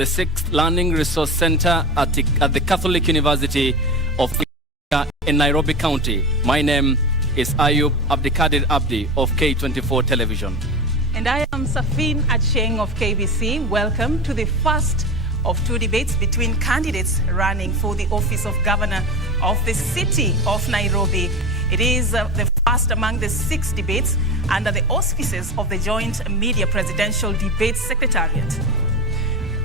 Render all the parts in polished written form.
the 6th Learning Resource Center at the Catholic University of Kenya in Nairobi County. My name is Ayub Abdikadir Abdi of K24 Television. And I am Safin Acheng of KBC. Welcome to the first of two debates between candidates running for the office of governor of the city of Nairobi. It is the first among the 6 debates under the auspices of the Joint Media Presidential Debate Secretariat.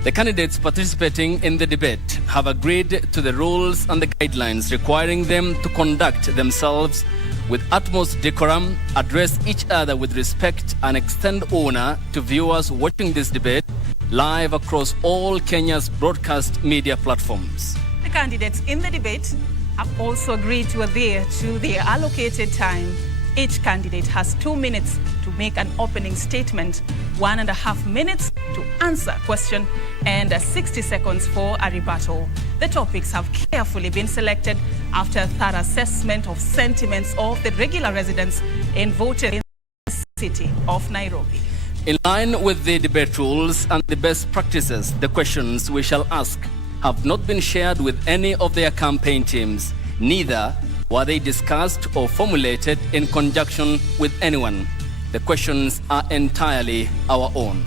The candidates participating in the debate have agreed to the rules and the guidelines requiring them to conduct themselves with utmost decorum, address each other with respect, and extend honor to viewers watching this debate live across all Kenya's broadcast media platforms. The candidates in the debate have also agreed to adhere to their allocated time. Each candidate has 2 minutes to make an opening statement, 1.5 minutes to answer a question, and 60 seconds for a rebuttal. The topics have carefully been selected after a thorough assessment of sentiments of the regular residents and voters in the city of Nairobi. In line with the debate rules and the best practices, the questions we shall ask have not been shared with any of their campaign teams. Neither were they discussed or formulated in conjunction with anyone. The questions are entirely our own.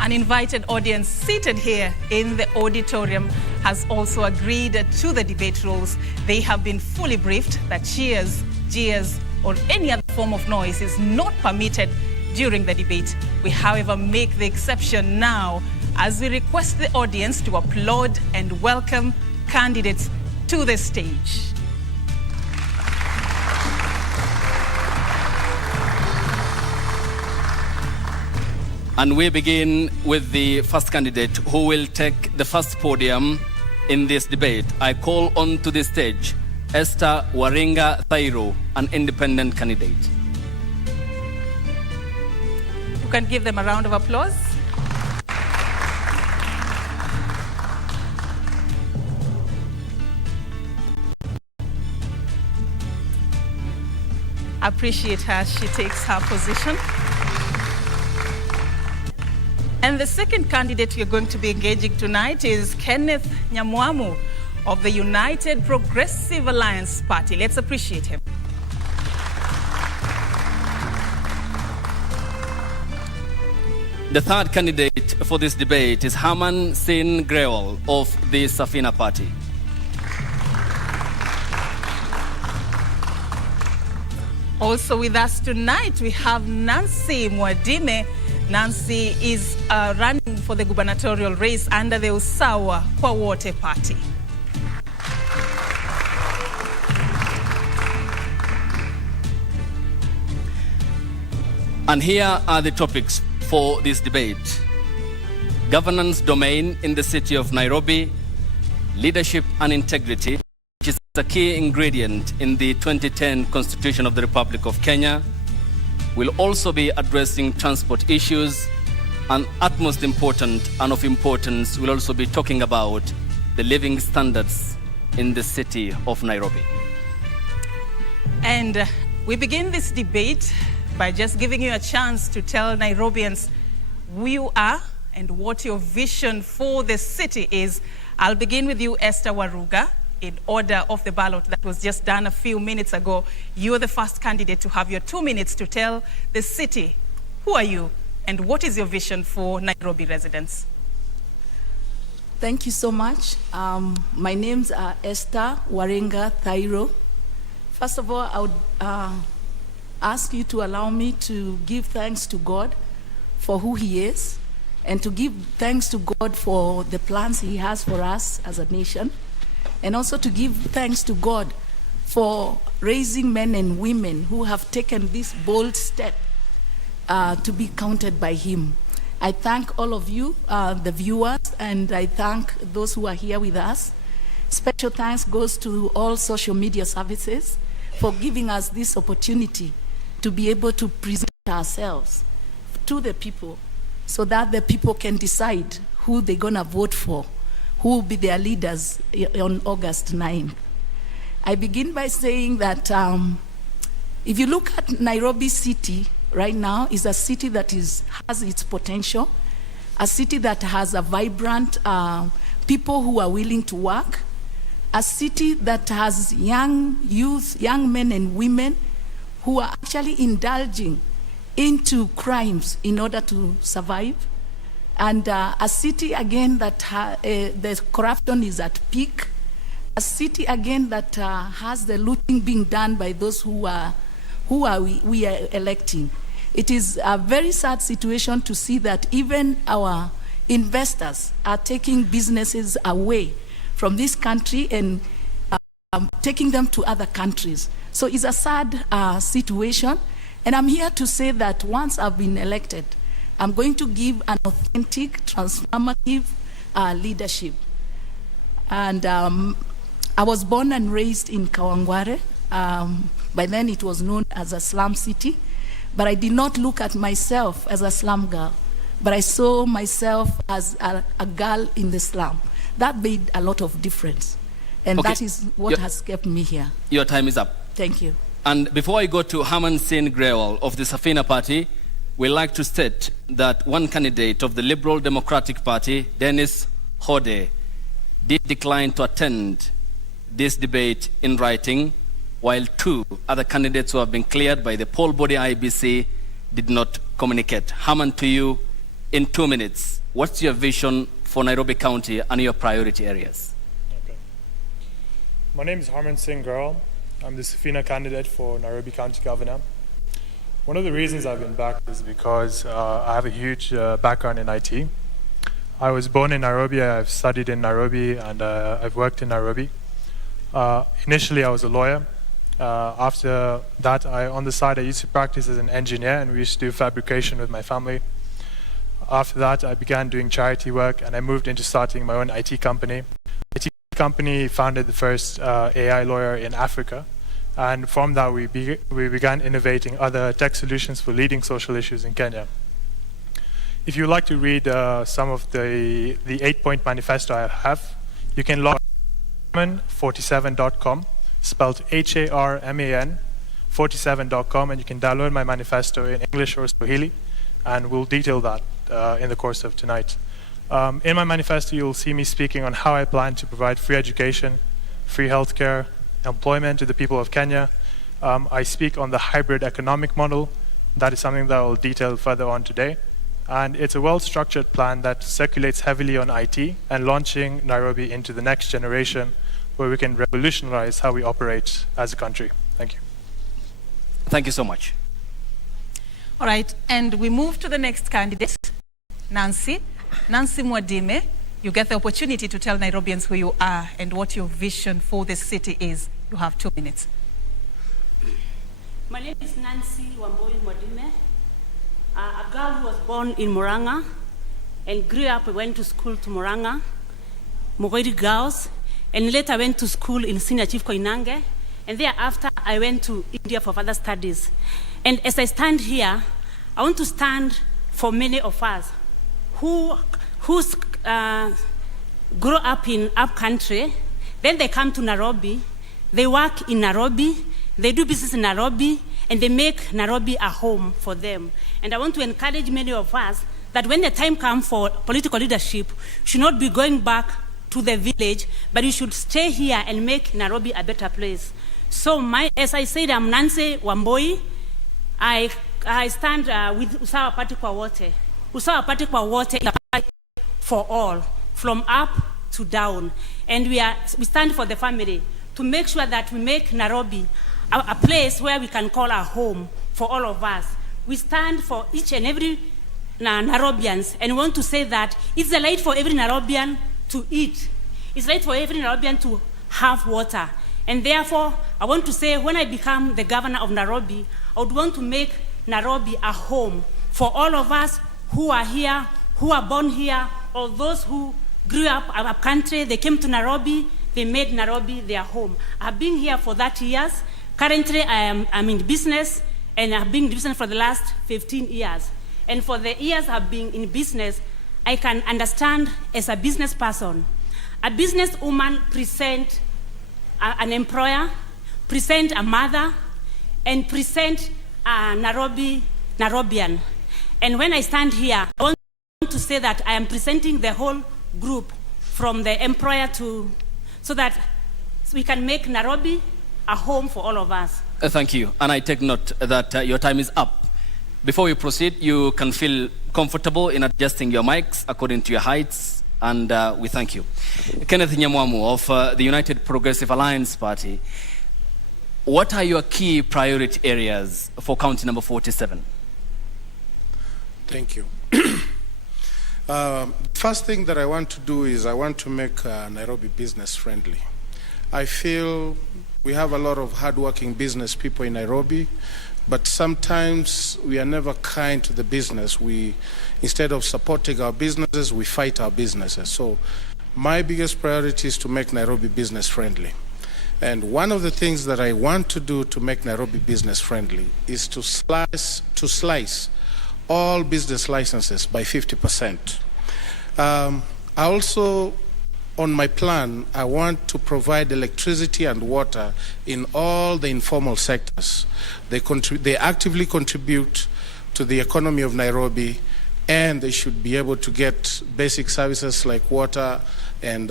An invited audience seated here in the auditorium has also agreed to the debate rules. They have been fully briefed that cheers, jeers, or any other form of noise is not permitted during the debate. We, however, make the exception now as we request the audience to applaud and welcome candidates to the stage. And we begin with the first candidate who will take the first podium in this debate. I call on to the stage Esther Waringa Thairo, an independent candidate. You can give them a round of applause. Appreciate her. She takes her position. And the second candidate we're going to be engaging tonight is Kenneth Nyamwamu of the United Progressive Alliance Party. Let's appreciate him. The third candidate for this debate is Herman Sin Grewal of the Safina Party. Also with us tonight, we have Nancy Mwadime. Nancy is running for the gubernatorial race under the Usawa Kwa Wote Party. And here are the topics for this debate: governance domain in the city of Nairobi, leadership and integrity, which is a key ingredient in the 2010 Constitution of the Republic of Kenya. We'll also be addressing transport issues, and utmost important and of importance, we'll also be talking about the living standards in the city of Nairobi. And we begin this debate by just giving you a chance to tell Nairobians who you are and what your vision for the city is. I'll begin with you, Esther Waruga, in order of the ballot that was just done a few minutes ago. You're the first candidate to have your 2 minutes to tell the city who are you and what is your vision for Nairobi residents. Thank you so much. My name's Esther Waringa Thairo. First of all, I would ask you to allow me to give thanks to God for who He is, and to give thanks to God for the plans He has for us as a nation, and also to give thanks to God for raising men and women who have taken this bold step to be counted by Him. I thank all of you, the viewers, and I thank those who are here with us. Special thanks goes to all social media services for giving us this opportunity to be able to present ourselves to the people so that the people can decide who they're gonna vote for, who will be their leaders on August 9th. I begin by saying that if you look at Nairobi City right now, is a city that has its potential. a city that has a vibrant people who are willing to work, a city that has young youth, young men and women who are actually indulging into crimes in order to survive, and a city again that the corruption is at peak, a city again that has the looting being done by those we are electing. It is a very sad situation to see that even our investors are taking businesses away from this country and taking them to other countries. So it's a sad situation. And I'm here to say that once I've been elected, I'm going to give an authentic, transformative leadership. And I was born and raised in Kawangware. By then it was known as a slum city. But I did not look at myself as a slum girl, but I saw myself as a girl in the slum. That made a lot of difference. And that is what has kept me here. Your time is up. Thank you. And before I go to Herman Singh Grewal of the Safina Party, we'd like to state that one candidate of the Liberal Democratic Party, Dennis Hode, did decline to attend this debate in writing, while 2 other candidates who have been cleared by the poll body IBC did not communicate. Herman, to you in 2 minutes. What's your vision for Nairobi County and your priority areas? Okay. My name is Herman Singh Grewal. I'm the Safina candidate for Nairobi County Governor. One of the reasons I've been back is because I have a huge background in IT. I was born in Nairobi, I've studied in Nairobi, and I've worked in Nairobi. Initially, I was a lawyer. After that, on the side, I used to practice as an engineer, and we used to do fabrication with my family. After that, I began doing charity work, and I moved into starting my own IT company. IT company founded the first AI lawyer in Africa, and from that, we began innovating other tech solutions for leading social issues in Kenya. If you'd like to read some of the 8-point manifesto I have, you can log on harman47.com, spelled HARMAN 47.com, and you can download my manifesto in English or Swahili, and we'll detail that in the course of tonight. In my manifesto, you'll see me speaking on how I plan to provide free education, free healthcare, employment to the people of Kenya. I speak on the hybrid economic model. That is something that I'll detail further on today. And it's a well-structured plan that circulates heavily on IT and launching Nairobi into the next generation, where we can revolutionize how we operate as a country. Thank you. Thank you so much. All right, and we move to the next candidate, Nancy Mwadime. You get the opportunity to tell Nairobians who you are and what your vision for the city is. You have 2 minutes. My name is Nancy Mwadime, a girl who was born in Murang'a and grew up, went to school to Murang'a, Mugwiri Girls, and later went to school in Senior Chief Koinange, and thereafter I went to India for further studies. And as I stand here, I want to stand for many of us who grow up in up country, then they come to Nairobi, they work in Nairobi, they do business in Nairobi, and they make Nairobi a home for them. And I want to encourage many of us that when the time comes for political leadership, should not be going back to the village, but you should stay here and make Nairobi a better place. So as I said, I'm Nancy Wamboi. I stand with Usawa Party kwa Wote. Usawa Party kwa Wote is a party for all, from up to down. And we stand for the family to make sure that we make Nairobi a place where we can call our home for all of us. We stand for each and every Nairobians, and we want to say that it's the right for every Nairobian to eat. It's right for every Nairobian to have water. And therefore, I want to say, when I become the governor of Nairobi, I would want to make Nairobi a home for all of us who are here, who are born here, or those who grew up country, they came to Nairobi, they made Nairobi their home. I've been here for 30 years. Currently, I'm in business, and I've been in business for the last 15 years. And for the years I've been in business, I can understand as a business person. A businesswoman present an employer, present a mother, and present a Nairobian. And when I stand here, I want to say that I am presenting the whole group from the employer so that we can make Nairobi a home for all of us. Thank you. And I take note that your time is up. Before we proceed, you can feel comfortable in adjusting your mics according to your heights, and we thank you. Kenneth Nyamwamu of the United Progressive Alliance Party, what are your key priority areas for county number 47? Thank you. First thing that I want to do is I want to make Nairobi business friendly. I feel we have a lot of hardworking business people in Nairobi, but sometimes we are never kind to the business. Instead of supporting our businesses, we fight our businesses. So my biggest priority is to make Nairobi business friendly. And one of the things that I want to do to make Nairobi business friendly is to slice all business licenses by 50%. I also, on my plan, I want to provide electricity and water in all the informal sectors. They actively contribute to the economy of Nairobi, and they should be able to get basic services like water and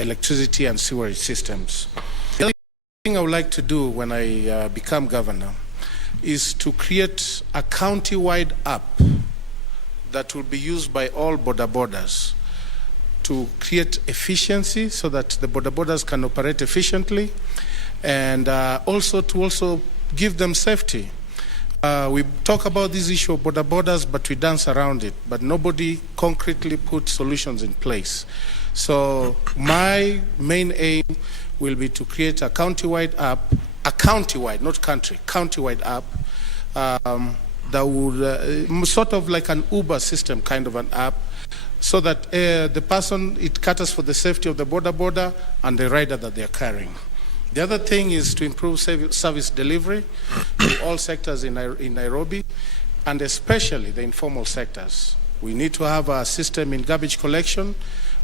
electricity and sewerage systems. The other thing I would like to do when I become governor is to create a county-wide app that will be used by all border borders to create efficiency so that the border borders can operate efficiently, and also to give them safety. We talk about this issue of border borders, but we dance around it, but nobody concretely put solutions in place. So my main aim will be to create a county-wide app, a county-wide, not country, county-wide app that would sort of like an Uber system kind of an app, so that the person, it caters for the safety of the border and the rider that they're carrying. The other thing is to improve service delivery to all sectors in Nairobi, and especially the informal sectors. We need to have a system in garbage collection.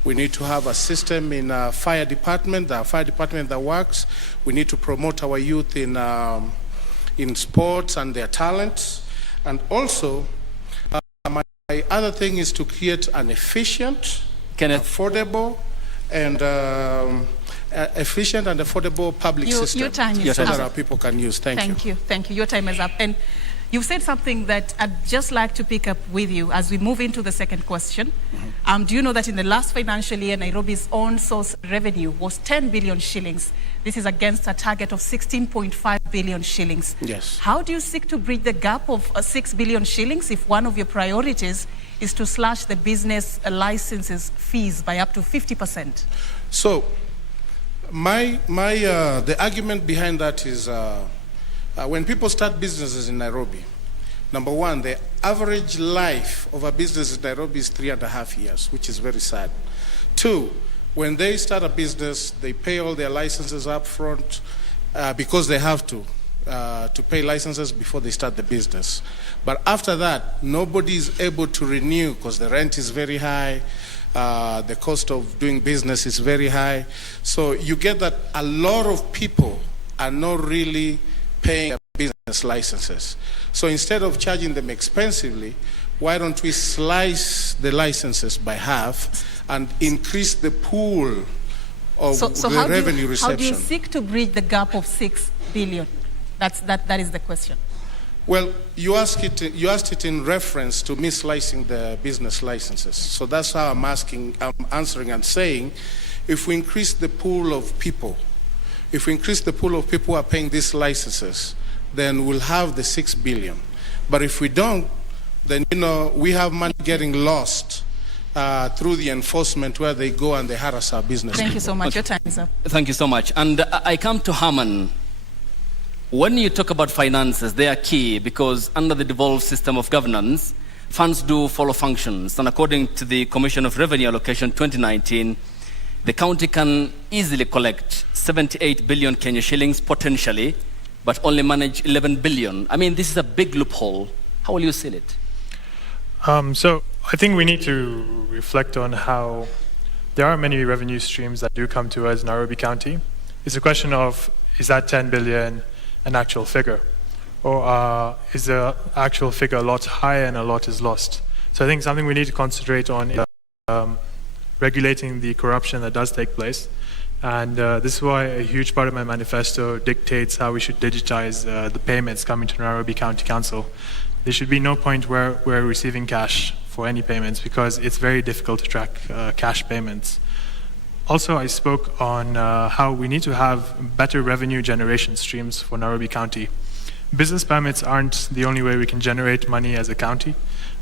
We need to have a system in fire department, the fire department that works. We need to promote our youth in sports and their talents. And also, my other thing is to create an efficient, affordable, and public system your time is so up. that our people can use. Thank you. Thank you. Your time is up. And you've said something that I'd just like to pick up with you as we move into the second question. Do you know that in the last financial year, Nairobi's own source revenue was 10 billion shillings? This is against a target of 16.5 billion shillings. Yes. How do you seek to bridge the gap of 6 billion shillings if one of your priorities is to slash the business licenses fees by up to 50%? So, the argument behind that is when people start businesses in Nairobi, number one, the average life of a business in Nairobi is 3.5 years, which is very sad. Two, when they start a business, they pay all their licenses up front because they have to pay licenses before they start the business. But after that, nobody is able to renew because the rent is very high. The cost of doing business is very high. So you get that a lot of people are not really paying business licenses. So instead of charging them expensively, why don't we slice the licenses by half and increase the pool of the revenue reception? How do you seek to bridge the gap of 6 billion? That is the question. Well, you asked it in reference to me slicing the business licenses. So that's how I'm answering and saying, if we increase the pool of people, who are paying these licenses, then we'll have the 6 billion. But if we don't, then we have money getting lost through the enforcement where they go and they harass our business. Thank you so much. Your time is up. Thank you so much. And I come to Harman. When you talk about finances, they are key because under the devolved system of governance, funds do follow functions. And according to the Commission of Revenue Allocation 2019, the county can easily collect 78 billion Kenya shillings potentially, but only manage 11 billion. I mean, this is a big loophole. How will you seal it? So I think we need to reflect on how there are many revenue streams that do come to us in Nairobi County. It's a question of, is that 10 billion an actual figure? Or is the actual figure a lot higher and a lot is lost? So I think something we need to concentrate on is regulating the corruption that does take place. And this is why a huge part of my manifesto dictates how we should digitize the payments coming to Nairobi County Council. There should be no point where we're receiving cash for any payments, because it's very difficult to track cash payments. Also, I spoke on how we need to have better revenue generation streams for Nairobi County. Business permits aren't the only way we can generate money as a county.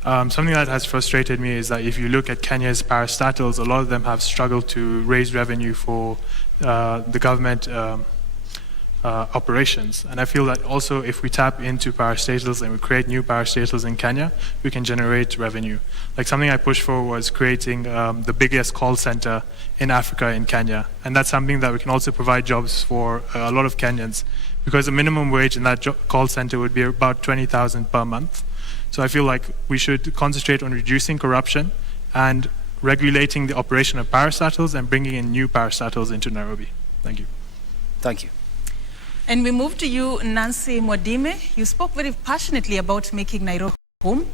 Something that has frustrated me is that if you look at Kenya's parastatals, a lot of them have struggled to raise revenue for the government operations. And I feel that also if we tap into parastatals and we create new parastatals in Kenya, we can generate revenue. Like something I pushed for was creating the biggest call center in Africa in Kenya. And that's something that we can also provide jobs for a lot of Kenyans, because the minimum wage in that call center would be about 20,000 per month. So I feel like we should concentrate on reducing corruption and regulating the operation of parastatals and bringing in new parastatals into Nairobi. Thank you. Thank you. And we move to you, Nancy Mwadime. You spoke very passionately about making Nairobi home,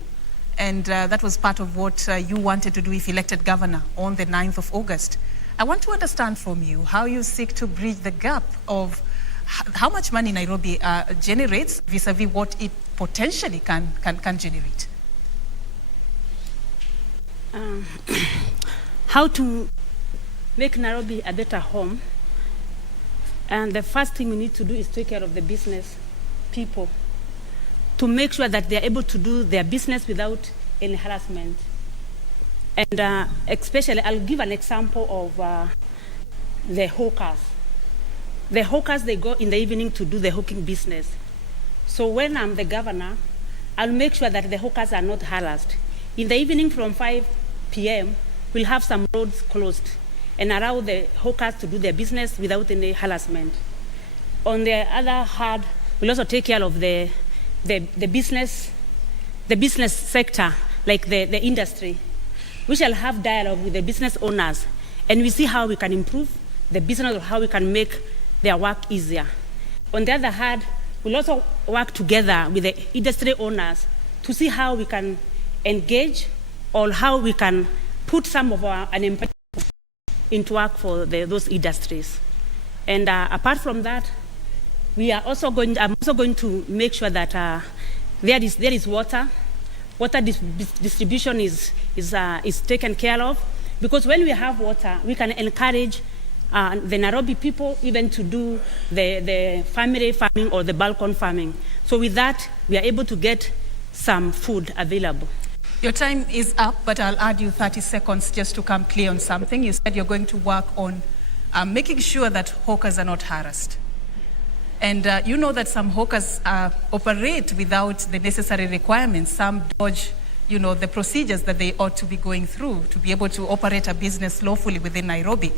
and that was part of what you wanted to do if elected governor on the 9th of August. I want to understand from you how you seek to bridge the gap of how much money Nairobi generates vis-a-vis what it potentially can generate. How to make Nairobi a better home. And the first thing we need to do is take care of the business people, to make sure that they're able to do their business without any harassment. And especially, I'll give an example of the hawkers. The hawkers, they go in the evening to do the hawking business. So when I'm the governor, I'll make sure that the hawkers are not harassed. In the evening from 5 p.m., we'll have some roads closed and allow the hawkers to do their business without any harassment. On the other hand, we'll also take care of the business sector, like the industry. We shall have dialogue with the business owners, and we see how we can improve the business, or how we can make their work easier. On the other hand, we'll also work together with the industry owners to see how we can engage, or how we can put some of our unemployed into work for those industries. And apart from that, I'm also going to make sure that there is water. Water distribution is taken care of, because when we have water, we can encourage the Nairobi people even to do the family farming or the balcony farming. So with that, we are able to get some food available. Your time is up, but I'll add you 30 seconds just to come clear on something. You said you're going to work on making sure that hawkers are not harassed. And you know that some hawkers operate without the necessary requirements. Some dodge, the procedures that they ought to be going through to be able to operate a business lawfully within Nairobi.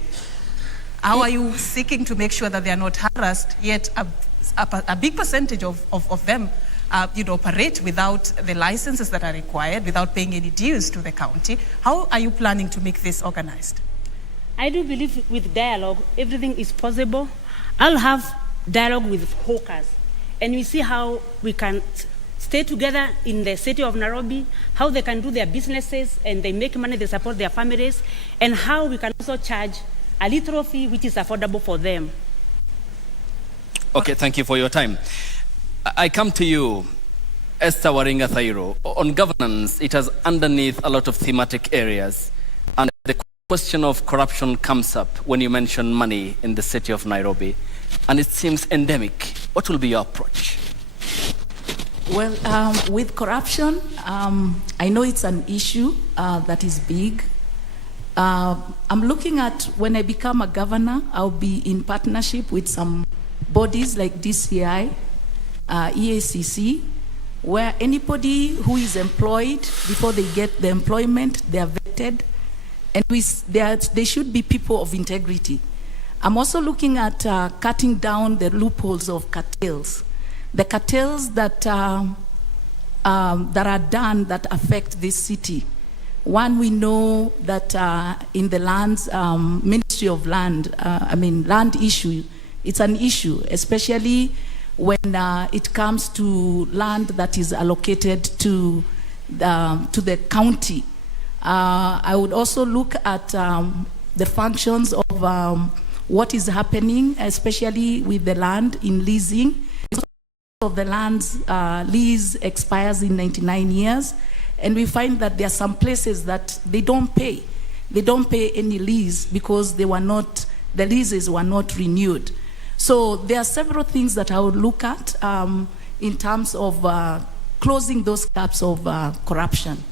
How are you seeking to make sure that they are not harassed, yet a big percentage of them operate without the licenses that are required, without paying any dues to the county? How are you planning to make this organized? I do believe with dialogue, everything is possible. I'll have dialogue with hawkers, and we see how we can stay together in the city of Nairobi, how they can do their businesses and they make money, they support their families, and how we can also charge a little fee which is affordable for them. Okay, thank you for your time. I come to you, Esther Waringa Thairo. On governance, it has underneath a lot of thematic areas, and the question of corruption comes up when you mention money in the city of Nairobi, and it seems endemic. What will be your approach? Well, with corruption, I know it's an issue that is big. I'm looking at, when I become a governor, I'll be in partnership with some bodies like DCI, EACC, where anybody who is employed, before they get the employment, they are vetted, and they should be people of integrity. I'm also looking at cutting down the loopholes of cartels. The cartels that are done that affect this city. One, we know that in the lands, Ministry of Land, land issue, it's an issue, especially when it comes to land that is allocated to to the county. I would also look at the functions of what is happening, especially with the land in leasing. Of the land's lease expires in 99 years, and we find that there are some places that they don't pay. They don't pay any lease because the leases were not renewed. So there are several things that I would look at in terms of closing those gaps of corruption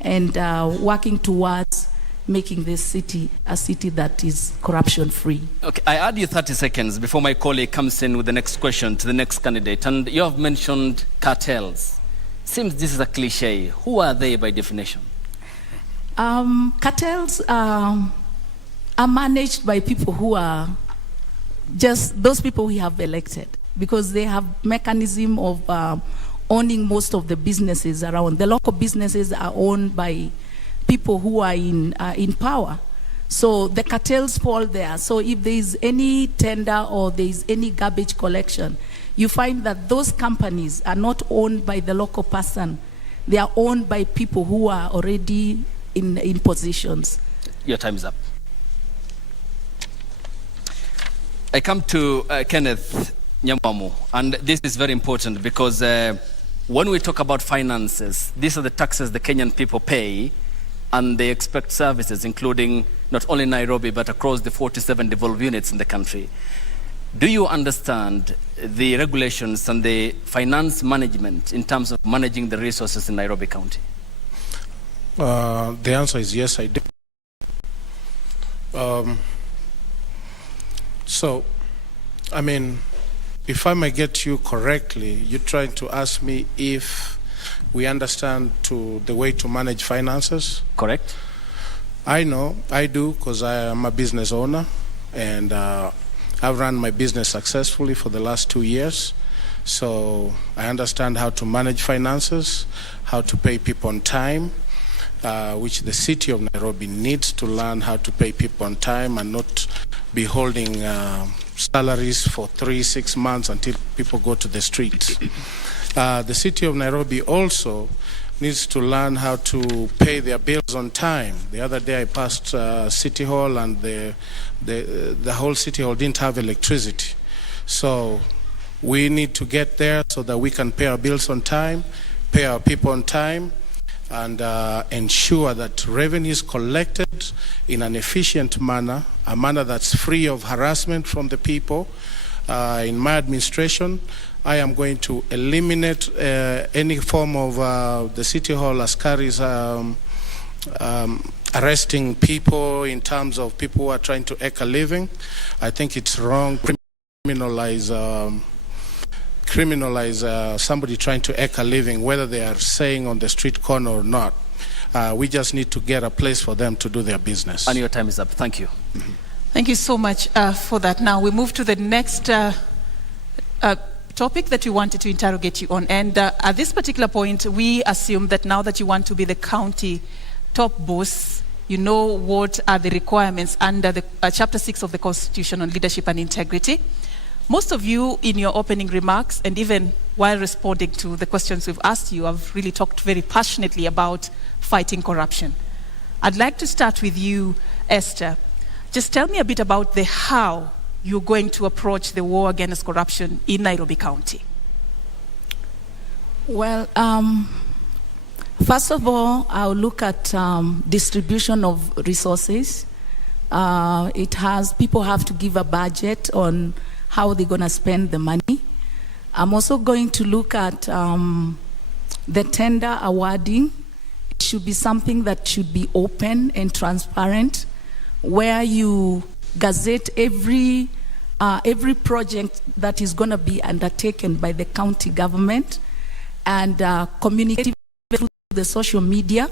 and working towards making this city a city that is corruption-free. Okay, I add you 30 seconds before my colleague comes in with the next question to the next candidate. And you have mentioned cartels. Seems this is a cliche. Who are they by definition? Cartels are managed by people who are just those people we have elected, because they have mechanism of owning most of the businesses around. The local businesses are owned by people who are in power. So the cartels fall there. So if there is any tender or there is any garbage collection, you find that those companies are not owned by the local person. They are owned by people who are already in positions. Your time is up. I come to Kenneth Nyamwamu, and this is very important because when we talk about finances, these are the taxes the Kenyan people pay, and they expect services, including not only Nairobi, but across the 47 devolved units in the country. Do you understand the regulations and the finance management in terms of managing the resources in Nairobi County? The answer is yes, I do. So, I mean, if I may get you correctly, you're trying to ask me if we understand the way to manage finances. Correct. I know, I do, because I am a business owner, and I've run my business successfully for the last 2 years. So I understand how to manage finances, how to pay people on time, which the city of Nairobi needs to learn how to pay people on time and not be holding salaries for 3-6 months until people go to the streets. The city of Nairobi also needs to learn how to pay their bills on time. The other day I passed City Hall, and the whole City Hall didn't have electricity. So we need to get there so that we can pay our bills on time, pay our people on time, and ensure that revenue is collected in an efficient manner, a manner that's free of harassment from the people. In my administration, I am going to eliminate any form of the City Hall askaris arresting people in terms of people who are trying to eke a living. I think it's wrong to criminalize somebody trying to eke a living, whether they are saying on the street corner or not. We just need to get a place for them to do their business. And your time is up. Thank you. Mm-hmm. Thank you so much for that. Now we move to the next topic that we wanted to interrogate you on. And at this particular point, we assume that now that you want to be the county top boss, you know what are the requirements under the Chapter 6 of the Constitution on Leadership and Integrity. Most of you, in your opening remarks, and even while responding to the questions we've asked you, have really talked very passionately about fighting corruption. I'd like to start with you, Esther. Just tell me a bit about the how you're going to approach the war against corruption in Nairobi County. Well, first of all, I'll look at distribution of resources. People have to give a budget on how they're going to spend the money. I'm also going to look at the tender awarding. It should be something that should be open and transparent, where you gazette every project that is going to be undertaken by the county government, and communicate through the social media.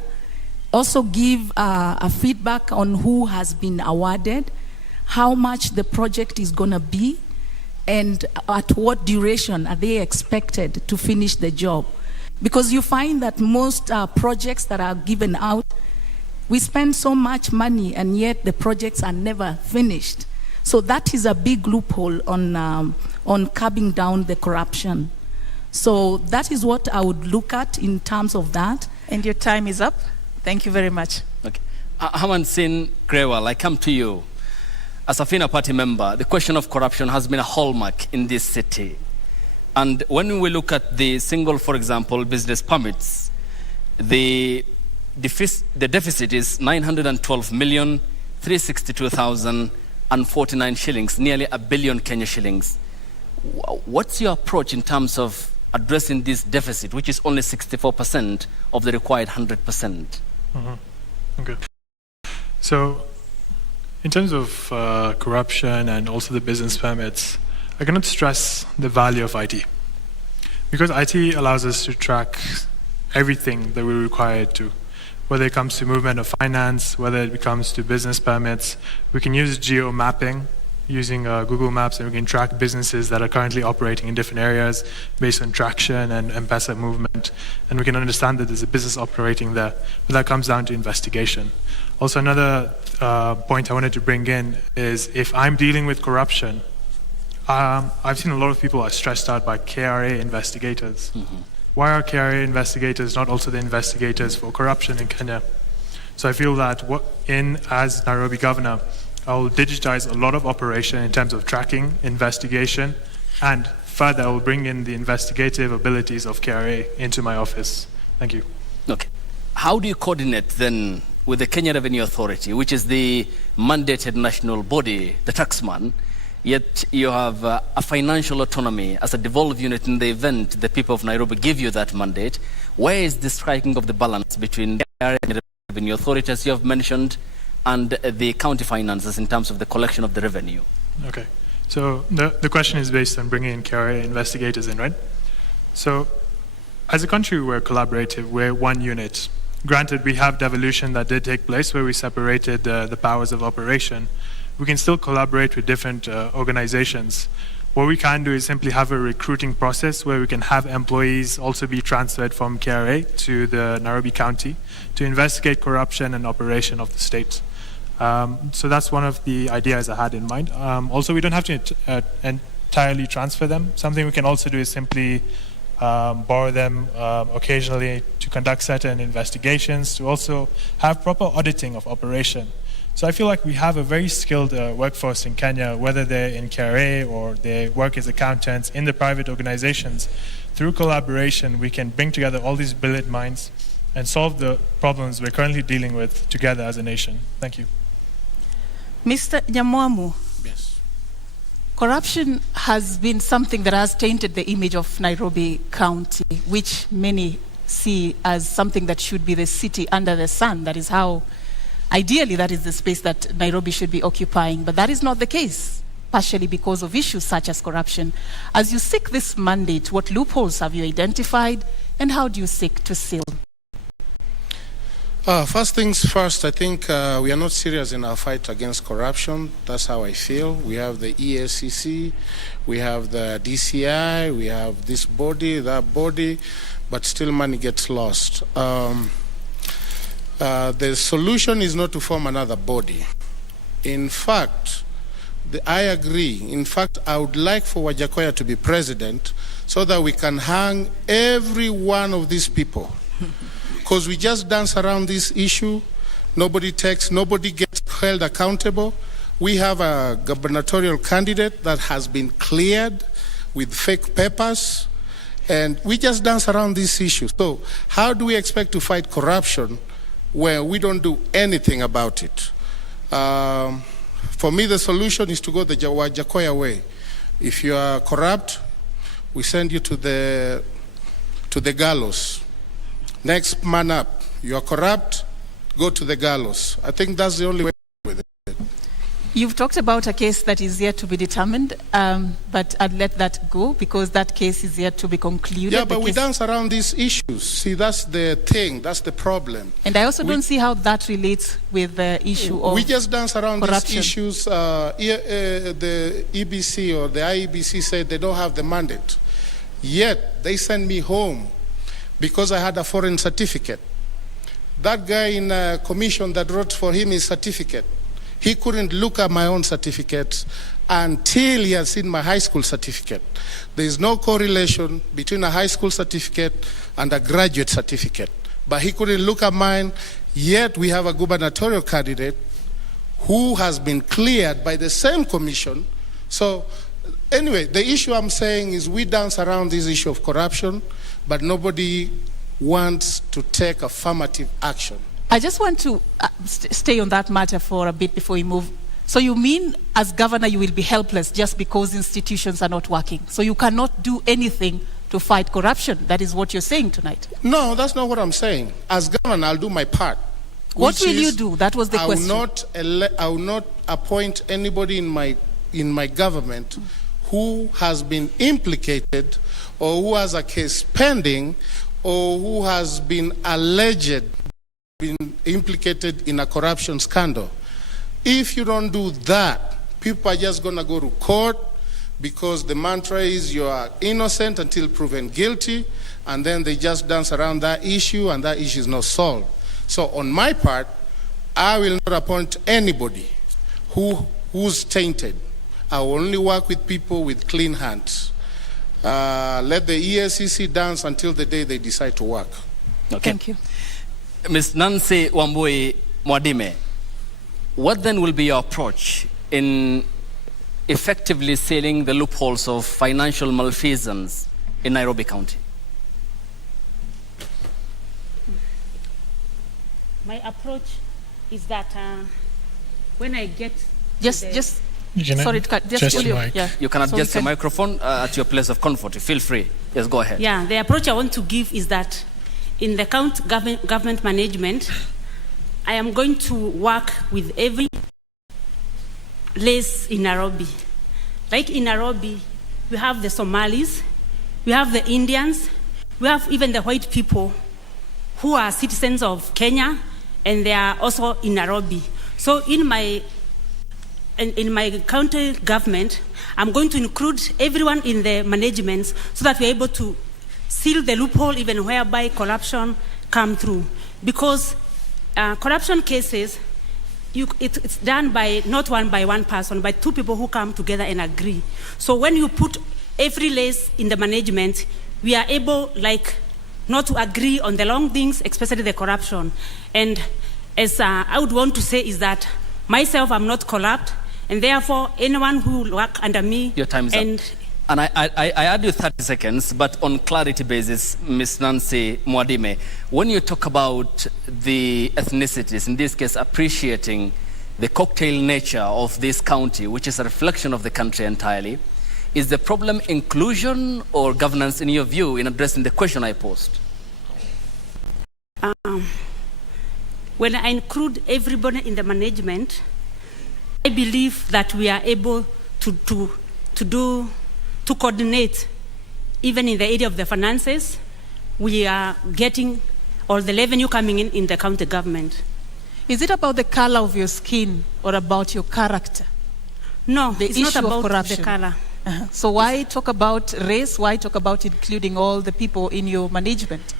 Also give a feedback on who has been awarded, how much the project is going to be, and at what duration are they expected to finish the job. Because you find that most projects that are given out, we spend so much money and yet the projects are never finished. So that is a big loophole on curbing down the corruption. So that is what I would look at in terms of that. And your time is up. Thank you very much. Okay. Haman Singh Grewal, I come to you. As a FINA party member, the question of corruption has been a hallmark in this city. And when we look at the single, for example, business permits, the deficit is 912,362,049 shillings, nearly a billion Kenya shillings. What's your approach in terms of addressing this deficit, which is only 64% of the required 100%? Mm-hmm. Okay. So, in terms of corruption and also the business permits, I cannot stress the value of IT. Because IT allows us to track everything that we're required to. Whether it comes to movement of finance, whether it comes to business permits, we can use geo mapping using Google Maps, and we can track businesses that are currently operating in different areas based on traction and M-Pesa movement. And we can understand that there's a business operating there. But that comes down to investigation. Also, another point I wanted to bring in is if I'm dealing with corruption, I've seen a lot of people are stressed out by KRA investigators. Mm-hmm. Why are KRA investigators not also the investigators for corruption in Kenya? So I feel that as Nairobi governor, I will digitize a lot of operation in terms of tracking, investigation, and further I will bring in the investigative abilities of KRA into my office. Thank you. Okay. How do you coordinate then with the Kenya Revenue Authority, which is the mandated national body, the taxman, yet you have a financial autonomy as a devolved unit in the event the people of Nairobi give you that mandate? Where is the striking of the balance between the Revenue Authority, as you have mentioned, and the county finances in terms of the collection of the revenue? Okay. So the question is based on bringing in KRA investigators in, right? So as a country, we're collaborative, we're one unit. Granted, we have devolution that did take place where we separated the powers of operation. We can still collaborate with different organizations. What we can do is simply have a recruiting process where we can have employees also be transferred from KRA to the Nairobi County to investigate corruption and operation of the state. So that's one of the ideas I had in mind. Also, we don't have to entirely transfer them. Something we can also do is simply borrow them occasionally to conduct certain investigations, to also have proper auditing of operation. So I feel like we have a very skilled workforce in Kenya, whether they're in KRA or they work as accountants in the private organizations. Through collaboration, we can bring together all these brilliant minds and solve the problems we're currently dealing with together as a nation. Thank you. Mr. Nyamwamu. Yes. Corruption has been something that has tainted the image of Nairobi County, which many see as something that should be the city under the sun. That is how, ideally, that is the space that Nairobi should be occupying. But that is not the case, partially because of issues such as corruption. As you seek this mandate, what loopholes have you identified, and how do you seek to seal? First things first, I think we are not serious in our fight against corruption. That's how I feel. We have the EACC, we have the DCI, we have this body, that body, but still money gets lost. The solution is not to form another body. In fact, I agree. In fact, I would like for Wajakoya to be president so that we can hang every one of these people. Because we just dance around this issue, nobody gets held accountable. We have a gubernatorial candidate that has been cleared with fake papers, and we just dance around this issue. So how do we expect to fight corruption where we don't do anything about it? For me, the solution is to go the Wajakoya way. If you are corrupt, we send you to the gallows. Next man up. You are corrupt, go to the gallows. I think that's the only way with it. You've talked about a case that is yet to be determined, but I'd let that go because that case is yet to be concluded. Yeah, but we dance around these issues. See, that's the thing, that's the problem. And I also don't see how that relates with the issue of we just dance around corruption. These issues. The EBC or the IEBC said they don't have the mandate. Yet, they send me home because I had a foreign certificate. That guy in a commission that wrote for him his certificate, he couldn't look at my own certificate until he had seen my high school certificate. There is no correlation between a high school certificate and a graduate certificate. but he couldn't look at mine. Yet we have a gubernatorial candidate who has been cleared by the same commission. So anyway, the issue I'm saying is we dance around this issue of corruption, but nobody wants to take affirmative action. I just want to stay on that matter for a bit before we move. So you mean as governor you will be helpless just because institutions are not working? So you cannot do anything to fight corruption? That is what you're saying tonight? No, that's not what I'm saying. As governor, I'll do my part. What will you do? That was the question. I will not appoint anybody in my government who has been implicated or who has a case pending or who has been alleged been implicated in a corruption scandal. If you don't do that, people are just going to go to court because the mantra is you are innocent until proven guilty, and then they just dance around that issue and that issue is not solved. So on my part, I will not appoint anybody who's tainted. I will only work with people with clean hands. Let the EACC dance until the day they decide to work. Okay. Thank you. Ms. Nancy Wambui Mwadime, what then will be your approach in effectively sealing the loopholes of financial malfeasance in Nairobi County? My approach is that when I get just Jeanette, sorry to cut. Just yeah. You can adjust your microphone at your place of comfort. Feel free. Yes, go ahead. Yeah, the approach I want to give is that in the county government management, I am going to work with every place in Nairobi. Like in Nairobi, we have the Somalis, we have the Indians, we have even the white people who are citizens of Kenya, and they are also in Nairobi. So in my county government, I'm going to include everyone in the management so that we're able to seal the loophole even whereby corruption come through. Because corruption cases, it's done by not one person, by two people who come together and agree. So when you put every lace in the management, we are able not to agree on the long things, especially the corruption. And as I would want to say is that myself, I'm not corrupt, and therefore anyone who will work under me. Your time is up. And I add you 30 seconds, but on clarity basis, Ms. Nancy Mwadime, when you talk about the ethnicities, in this case appreciating the cocktail nature of this county, which is a reflection of the country entirely, is the problem inclusion or governance in your view in addressing the question I posed? When I include everybody in the management, I believe that we are able to coordinate, even in the area of the finances. We are getting all the revenue coming in the county government. Is it about the color of your skin or about your character? No, it's not about corruption. the color. So why talk about race? Why talk about including all the people in your management?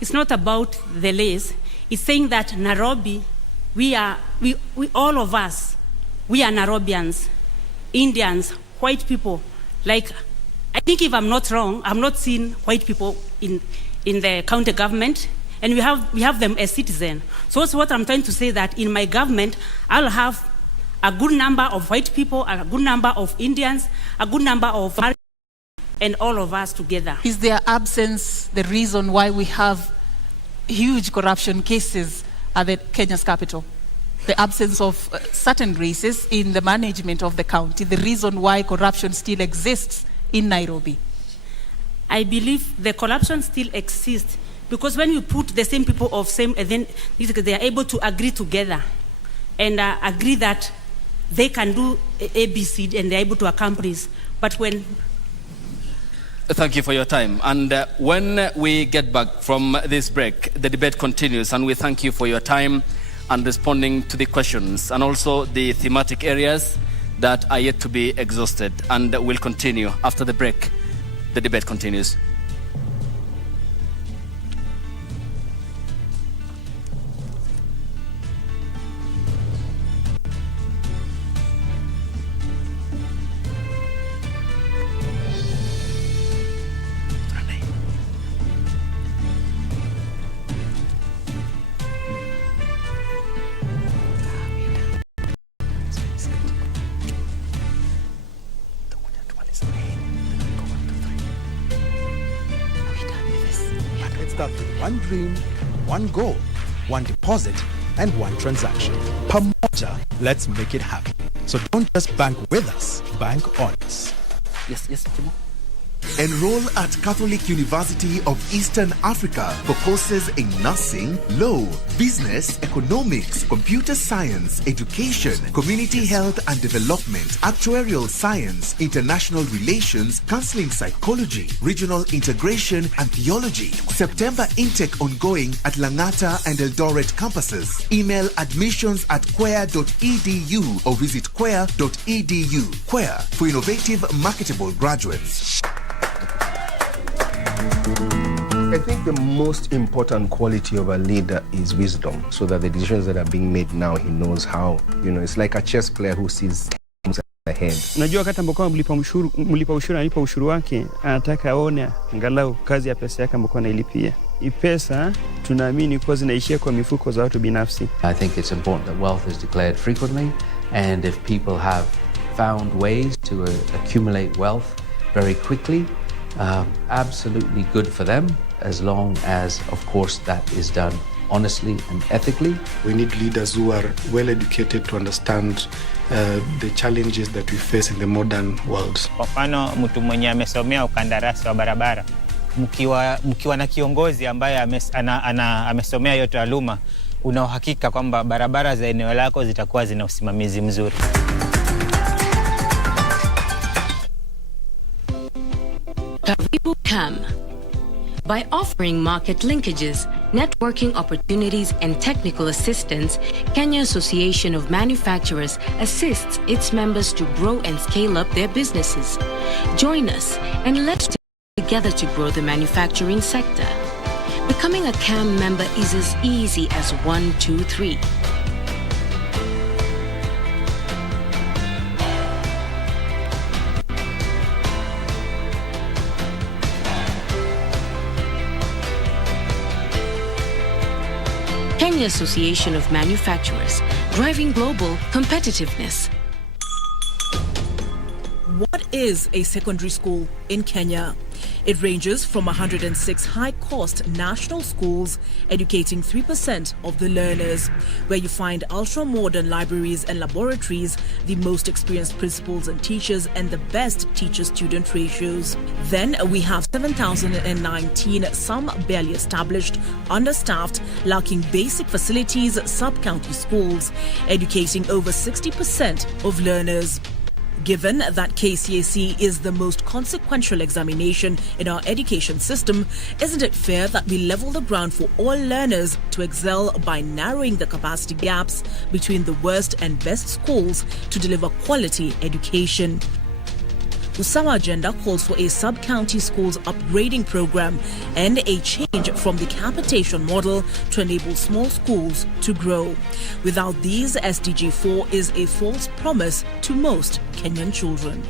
It's not about the race. It's saying that Nairobi, we all of us, we are Nairobians, Indians, white people. I think if I'm not wrong, I'm not seeing white people in the county government, and we have them as citizens. So that's what I'm trying to say, that in my government, I'll have a good number of white people, a good number of Indians, a good number of and all of us together. Is their absence the reason why we have huge corruption cases at the Kenya's capital? The absence of certain races in the management of the county, the reason why corruption still exists in Nairobi? I believe the corruption still exists because when you put the same people of same, then they are able to agree together and agree that they can do ABC and they're able to accomplish. But when... Thank you for your time. And when we get back from this break, the debate continues, and we thank you for your time and responding to the questions and also the thematic areas that are yet to be exhausted, and will continue after the break. The debate continues. start with one dream, one goal, one deposit, and one transaction. Pamoja, let's make it happen. So don't just bank with us, bank on us. Yes, Timo. Enroll at Catholic University of Eastern Africa for courses in nursing, law, business, economics, computer science, education, community health and development, actuarial science, international relations, counseling psychology, regional integration, and theology. September intake ongoing at Langata and Eldoret campuses. Email admissions@quer.edu or visit quer.edu. Quer for innovative, marketable graduates. I think the most important quality of a leader is wisdom, so that the decisions that are being made now, he knows how, it's like a chess player who sees ahead. Unajua wakati ambapo mlipa ushuru analipa ushuru wake, anataka aone angalau kazi ya pesa yake ambayo anailipia. Pesa tunaamini kwa zinaishia kwa mifuko za watu binafsi. I think it's important that wealth is declared frequently, and if people have found ways to accumulate wealth very quickly, absolutely good for them, as long as, of course, that is done honestly and ethically. We need leaders who are well educated to understand the challenges that we face in the modern world. Kwa mfano, mtu mwenye amesomea ukandarasi wa barabara, mkiwa na kiongozi ambaye amesomea hiyo taaluma, una uhakika kwamba barabara za eneo lako zitakuwa zina usimamizi mzuri. Karibu CAM. By offering market linkages, networking opportunities, and technical assistance, Kenya Association of Manufacturers assists its members to grow and scale up their businesses. Join us and let's work together to grow the manufacturing sector. Becoming a CAM member is as easy as 1, 2, 3. Kenya Association of Manufacturers, driving global competitiveness. What is a secondary school in Kenya? It ranges from 106 high-cost national schools educating 3% of the learners, where you find ultra-modern libraries and laboratories, the most experienced principals and teachers, and the best teacher-student ratios. Then we have 7,019 some barely established, understaffed, lacking basic facilities sub-county schools, educating over 60% of learners. Given that KCSE is the most consequential examination in our education system, isn't it fair that we level the ground for all learners to excel by narrowing the capacity gaps between the worst and best schools to deliver quality education? Usawa Agenda calls for a sub-county schools upgrading program and a change from the capitation model to enable small schools to grow. Without these, SDG 4 is a false promise to most Kenyan children.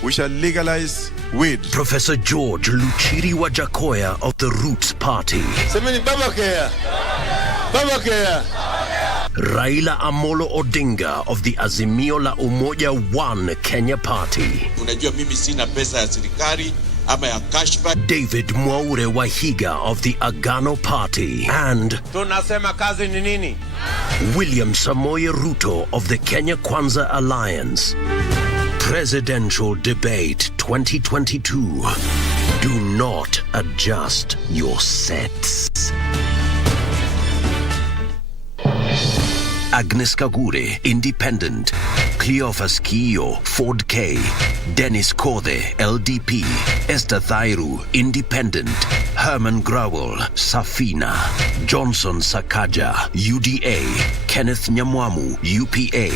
We shall legalize weed. Professor George Luchiri Wajakoya of the Roots Party. Semeni Babakea. Babakea. Raila Amolo Odinga of the Azimio la Umoja One Kenya Party. Unajua mimi sina pesa ya serikali ama ya cashback. David Mwaure Wahiga of the Agano Party. And tunasema kazi ni nini? William Samoei Ruto of the Kenya Kwanza Alliance. Presidential Debate 2022. Do not adjust your sets. Agnes Kagure, Independent. Cleophas Kiyo, Ford K. Dennis Kode, LDP. Esther Thairu, Independent. Herman Growell, Safina. Johnson Sakaja, UDA. Kenneth Nyamwamu, UPA.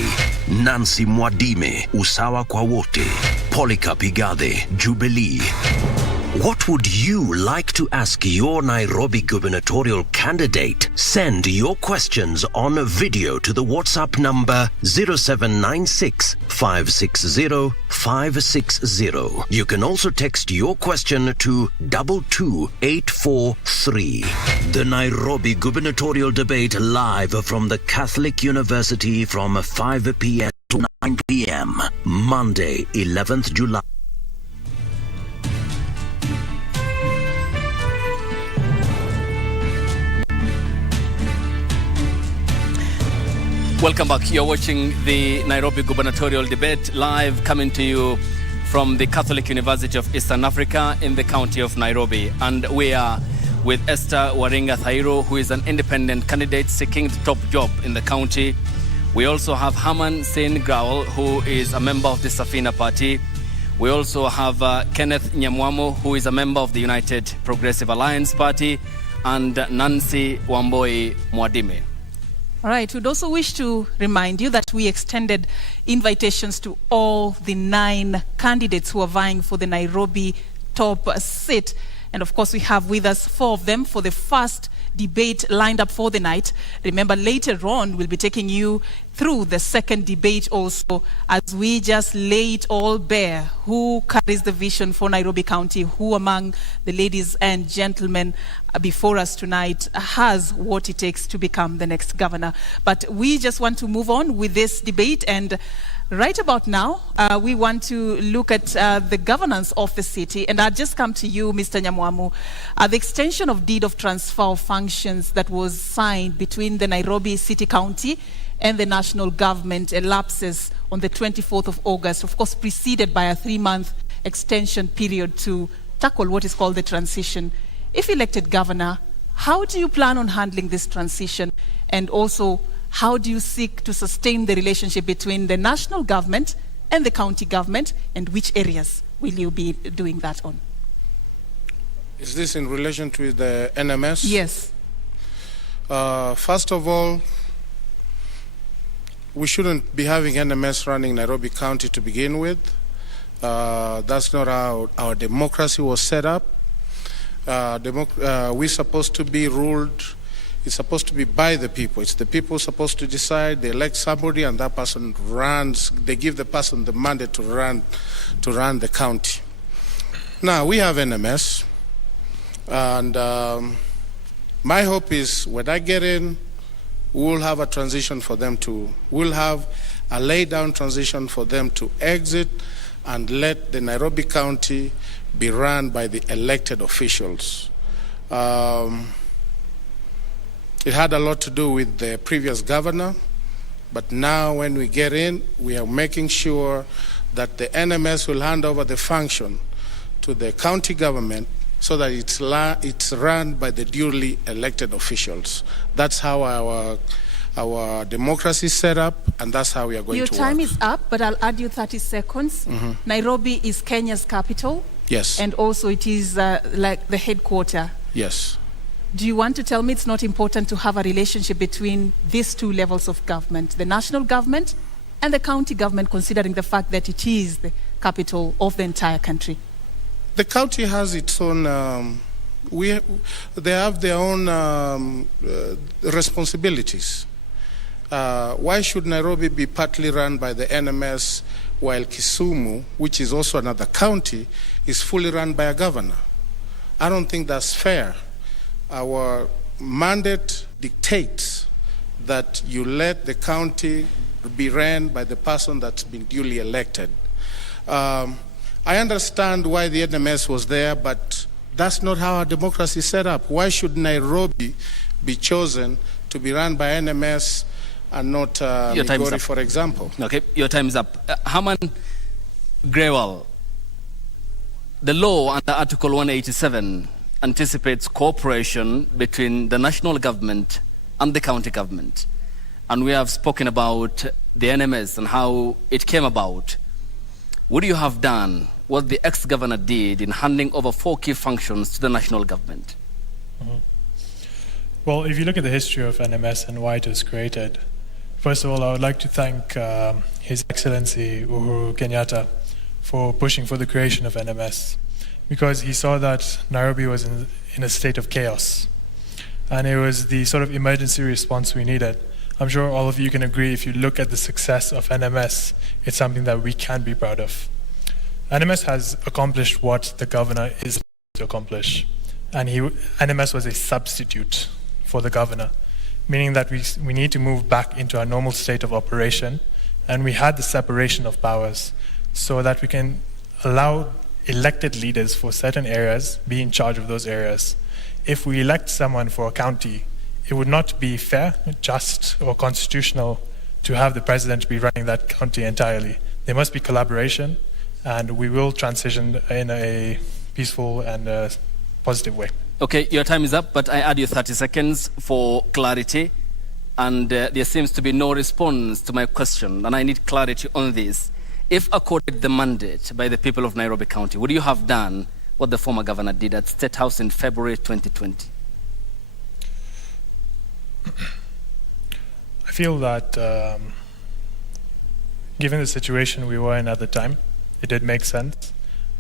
Nancy Mwadime, Usawa kwa Wote. Polycarp Igathe, Jubilee. What would you like to ask your Nairobi gubernatorial candidate? Send your questions on video to the WhatsApp number 0796 560 560. You can also text your question to 22843. The Nairobi gubernatorial debate live from the Catholic University from 5 p.m. to 9 p.m. Monday, 11th July. Welcome back. You're watching the Nairobi Gubernatorial debate live, coming to you from the Catholic University of Eastern Africa in the county of Nairobi. And we are with Esther Waringa Thairo, who is an independent candidate seeking the top job in the county. We also have Herman Singh Growell, who is a member of the Safina Party. We also have Kenneth Nyamwamo, who is a member of the United Progressive Alliance Party, and Nancy Wamboi Mwadime. All right, we'd also wish to remind you that we extended invitations to all the 9 candidates who are vying for the Nairobi top seat. And of course, we have with us 4 of them for the first debate lined up for the night. Remember, later on, we'll be taking you through the second debate also, as we just lay it all bare. Who carries the vision for Nairobi County? Who among the ladies and gentlemen before us tonight has what it takes to become the next governor? But we just want to move on with this debate, and right about now, we want to look at the governance of the city. And I'll just come to you, Mr. Nyamwamu. The extension of deed of transfer of functions that was signed between the Nairobi City County and the national government elapses on the 24th of August, of course preceded by a 3-month extension period to tackle what is called the transition. If elected governor, how do you plan on handling this transition? And also, how do you seek to sustain the relationship between the national government and the county government, and which areas will you be doing that on? Is this in relation to the NMS? Yes. First of all, we shouldn't be having NMS running Nairobi County to begin with. That's not how our democracy was set up. We're supposed to be ruled. It's supposed to be by the people. It's the people supposed to decide. They elect somebody, and that person runs. They give the person the mandate to run the county. Now we have NMS, and my hope is when I get in, we'll have a transition for them to. We'll have a laid down transition for them to exit, and let the Nairobi County be run by the elected officials. It had a lot to do with the previous governor, but now when we get in, we are making sure that the NMS will hand over the function to the county government so that it's run by the duly elected officials. That's how our democracy is set up, and that's how we are going to work. Your time is up, but I'll add you 30 seconds. Nairobi is Kenya's capital. Yes. And also it is like the headquarters. Yes. Do you want to tell me it's not important to have a relationship between these 2 levels of government, the national government and the county government, considering the fact that it is the capital of the entire country? The county has its own, they have their own responsibilities. Why should Nairobi be partly run by the NMS while Kisumu, which is also another county, is fully run by a governor? I don't think that's fair. Our mandate dictates that you let the county be ran by the person that's been duly elected. I understand why the NMS was there, but that's not how our democracy is set up. Why should Nairobi be chosen to be run by NMS and not Migori, for example? Okay, your time is up. Herman Grewal, the law under Article 187 anticipates cooperation between the national government and the county government. And we have spoken about the NMS and how it came about. Would you have done what the ex-governor did in handing over 4 key functions to the national government? Well, if you look at the history of NMS and why it was created, first of all, I would like to thank His Excellency Uhuru Kenyatta for pushing for the creation of NMS, because he saw that Nairobi was in a state of chaos, and it was the sort of emergency response we needed. I'm sure all of you can agree, if you look at the success of NMS, it's something that we can be proud of. NMS has accomplished what the governor is to accomplish, and NMS was a substitute for the governor, meaning that we need to move back into our normal state of operation, and we had the separation of powers so that we can allow elected leaders for certain areas be in charge of those areas. If we elect someone for a county, it would not be fair, just, or constitutional to have the president be running that county entirely. There must be collaboration, and we will transition in a peaceful and positive way. Okay, your time is up, but I add you 30 seconds for clarity. And there seems to be no response to my question, and I need clarity on this. If accorded the mandate by the people of Nairobi County, would you have done what the former governor did at State House in February 2020? I feel that given the situation we were in at the time, it did make sense,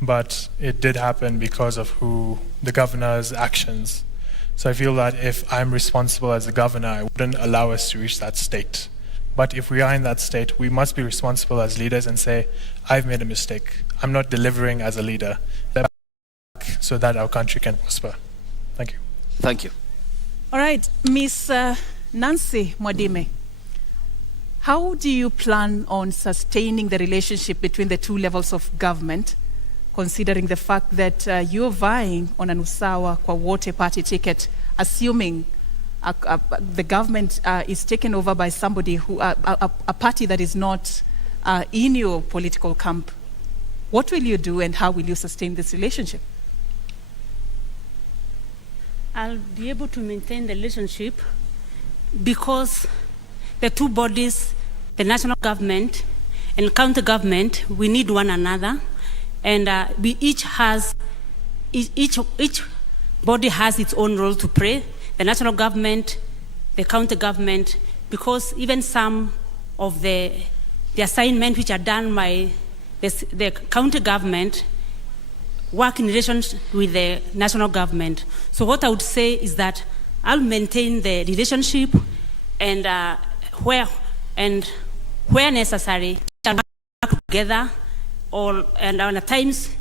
but it did happen because of the governor's actions. So I feel that if I'm responsible as a governor, I wouldn't allow us to reach that state. But if we are in that state, we must be responsible as leaders and say, I've made a mistake. I'm not delivering as a leader, so that our country can prosper. Thank you. Thank you. All right, Miss Nancy Mwadime, how do you plan on sustaining the relationship between the two levels of government, considering the fact that you're vying on an usawa kwa wote party ticket, assuming the government is taken over by somebody who, a party that is not in your political camp? What will you do and how will you sustain this relationship? I'll be able to maintain the relationship because the two bodies, the national government and county government, we need one another. And each body has its own role to play. The national government, the county government, because even some of the assignments which are done by the county government work in relation with the national government. So what I would say is that I'll maintain the relationship, and where necessary, we'll work together. And at times,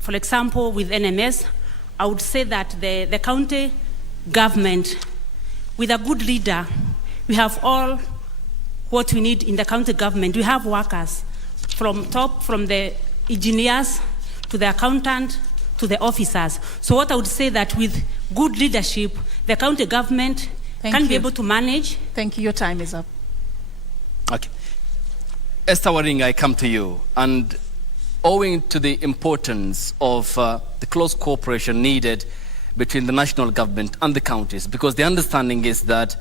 for example, with NMS, I would say that the county government, with a good leader, we have all what we need in the county government. We have workers from top, from the engineers to the accountant to the officers. So what I would say that with good leadership, the county government can be able to manage. Thank you. Your time is up. Okay. Esther Waringa, I come to you. And owing to the importance of the close cooperation needed between the national government and the counties, because the understanding is that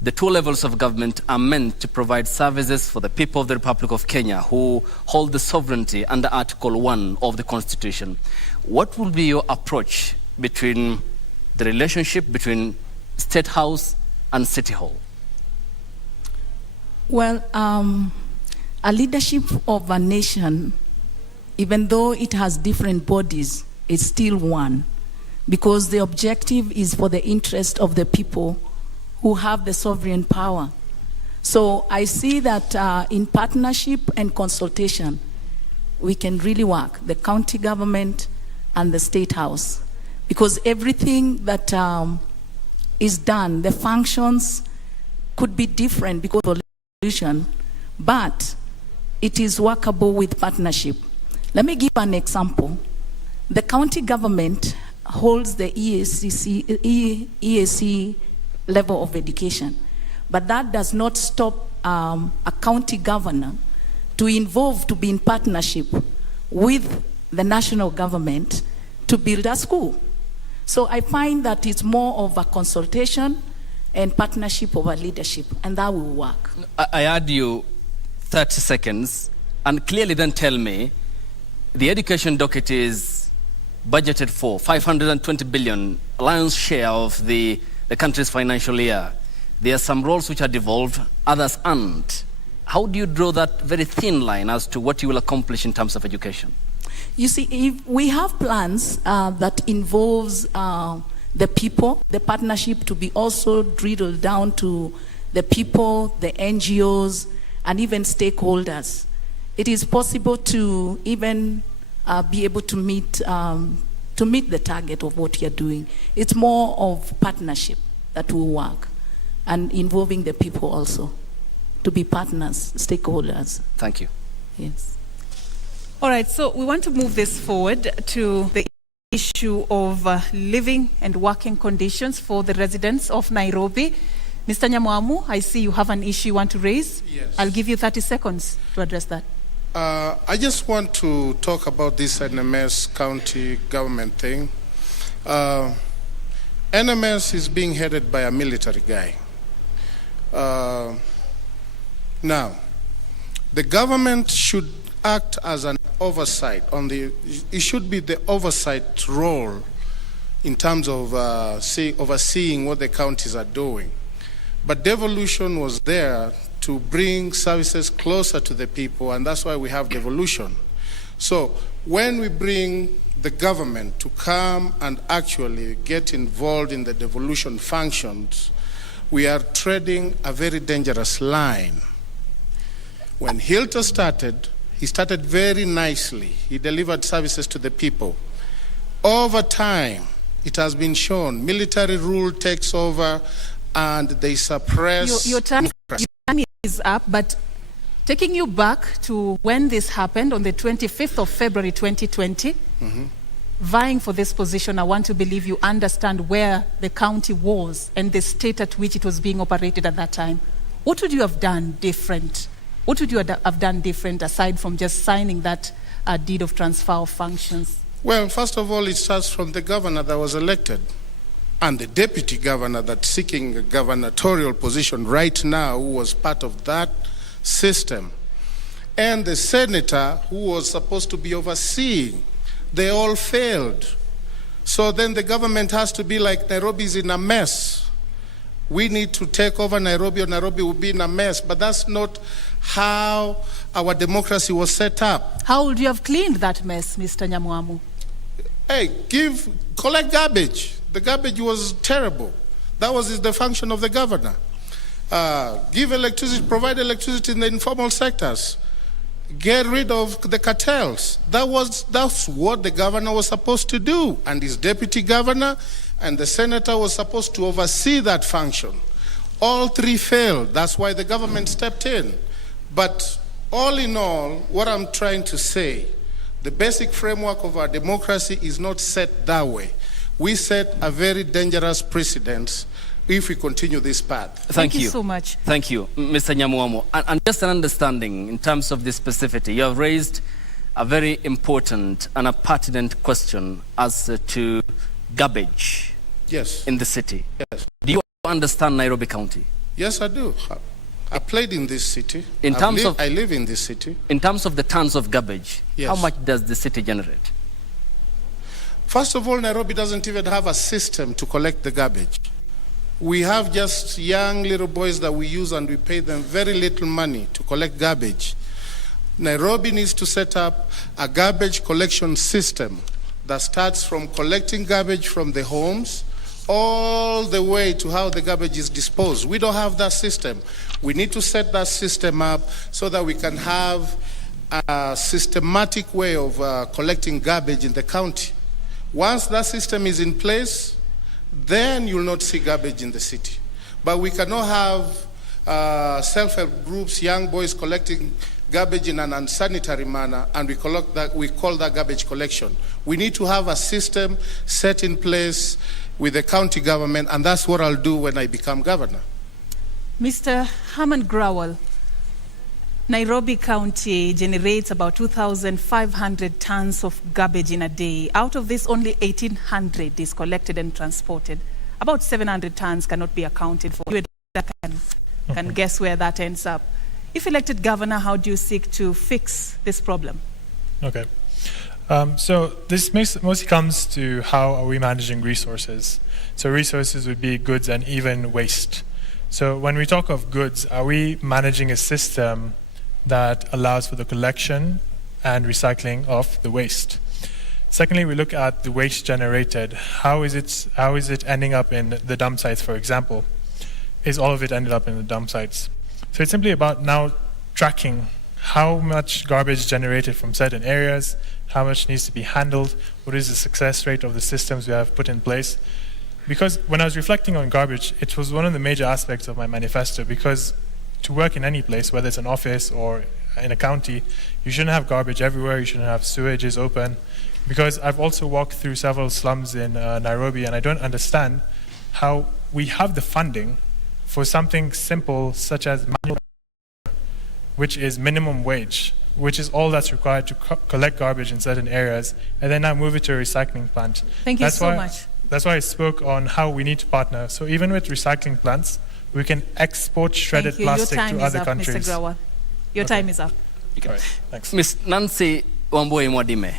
the two levels of government are meant to provide services for the people of the Republic of Kenya who hold the sovereignty under Article 1 of the Constitution. What will be your approach between the relationship between State House and City Hall? Well, a leadership of a nation, even though it has different bodies, it's still one, because the objective is for the interest of the people who have the sovereign power. So I see that in partnership and consultation, we can really work, the county government and the State House, because everything that is done, the functions could be different because of solution, but it is workable with partnership. Let me give an example. The county government holds the EAC level of education, but that does not stop a county governor to be in partnership with the national government to build a school. So I find that it's more of a consultation and partnership over leadership, and that will work. I add you 30 seconds, and clearly then tell me, the education docket is budgeted for 520 billion, lion's share of the country's financial year. There are some roles which are devolved, others aren't. How do you draw that very thin line as to what you will accomplish in terms of education? You see, if we have plans that involves the people, the partnership to be also drilled down to the people, the NGOs, and even stakeholders. It is possible to even be able to meet the target of what you're doing. It's more of partnership that will work, and involving the people also to be partners, stakeholders. Thank you. Yes. All right, so we want to move this forward to the issue of living and working conditions for the residents of Nairobi. Mr. Nyamwamu, I see you have an issue you want to raise. Yes. I'll give you 30 seconds to address that. I just want to talk about this NMS county government thing. NMS is being headed by a military guy. Now, the government should act as an oversight it should be the oversight role in terms of overseeing what the counties are doing. But devolution was there to bring services closer to the people, and that's why we have devolution. So when we bring the government to come and actually get involved in the devolution functions, we are treading a very dangerous line. When Hilter started, he started very nicely. He delivered services to the people. Over time, it has been shown military rule takes over and they suppress. Your time is up, but taking you back to when this happened on the 25th of February 2020, vying for this position, I want to believe you understand where the county was and the state at which it was being operated at that time. What would you have done different? What would you have done different aside from just signing that deed of transfer of functions? Well, first of all, it starts from the governor that was elected and the deputy governor that's seeking a gubernatorial position right now, who was part of that system, and the senator who was supposed to be overseeing. They all failed. So then the government has to be like, Nairobi's in a mess. We need to take over Nairobi or Nairobi will be in a mess. But that's not how our democracy was set up. How would you have cleaned that mess, Mr. Nyamwamu? Hey, collect garbage. The garbage was terrible. That was the function of the governor. Give electricity, provide electricity in the informal sectors. Get rid of the cartels. That's what the governor was supposed to do. And his deputy governor and the senator was supposed to oversee that function. All three failed. That's why the government stepped in. But all in all, what I'm trying to say, the basic framework of our democracy is not set that way. We set a very dangerous precedent if we continue this path. Thank you so much. Thank you, Mr. Nyamwamu. And just an understanding in terms of the specificity, you have raised a very important and a pertinent question as to garbage in the city. Yes. Do you understand Nairobi County? Yes, I do. I played in this city. I live in this city. In terms of the tons of garbage, yes. How much does the city generate? First of all, Nairobi doesn't even have a system to collect the garbage. We have just young little boys that we use and we pay them very little money to collect garbage. Nairobi needs to set up a garbage collection system that starts from collecting garbage from the homes all the way to how the garbage is disposed. We don't have that system. We need to set that system up so that we can have a systematic way of collecting garbage in the county. Once that system is in place, then you'll not see garbage in the city. But we cannot have self-help groups, young boys collecting garbage in an unsanitary manner, and we call that garbage collection. We need to have a system set in place with the county government, and that's what I'll do when I become governor. Mr. Herman Growell, Nairobi County generates about 2,500 tons of garbage in a day. Out of this, only 1,800 is collected and transported. About 700 tons cannot be accounted for. You can guess where that ends up. If elected governor, how do you seek to fix this problem? Okay. So this mostly comes to how are we managing resources. So resources would be goods and even waste. So when we talk of goods, are we managing a system that allows for the collection and recycling of the waste? Secondly, we look at the waste generated. How is it ending up in the dump sites, for example? Is all of it ended up in the dump sites? So it's simply about now tracking how much garbage generated from certain areas, how much needs to be handled, what is the success rate of the systems we have put in place. Because when I was reflecting on garbage, it was one of the major aspects of my manifesto, because to work in any place, whether it's an office or in a county, you shouldn't have garbage everywhere, you shouldn't have sewages open. Because I've also walked through several slums in Nairobi, and I don't understand how we have the funding for something simple such as manual, which is minimum wage, which is all that's required to collect garbage in certain areas, and then now move it to a recycling plant. Thank you so much. That's why I spoke on how we need to partner. So even with recycling plants, we can export shredded plastic to other countries. Mr. Grawal. Your time is up. Okay. Right, thanks. Ms. Nancy Wamboi Mwadime,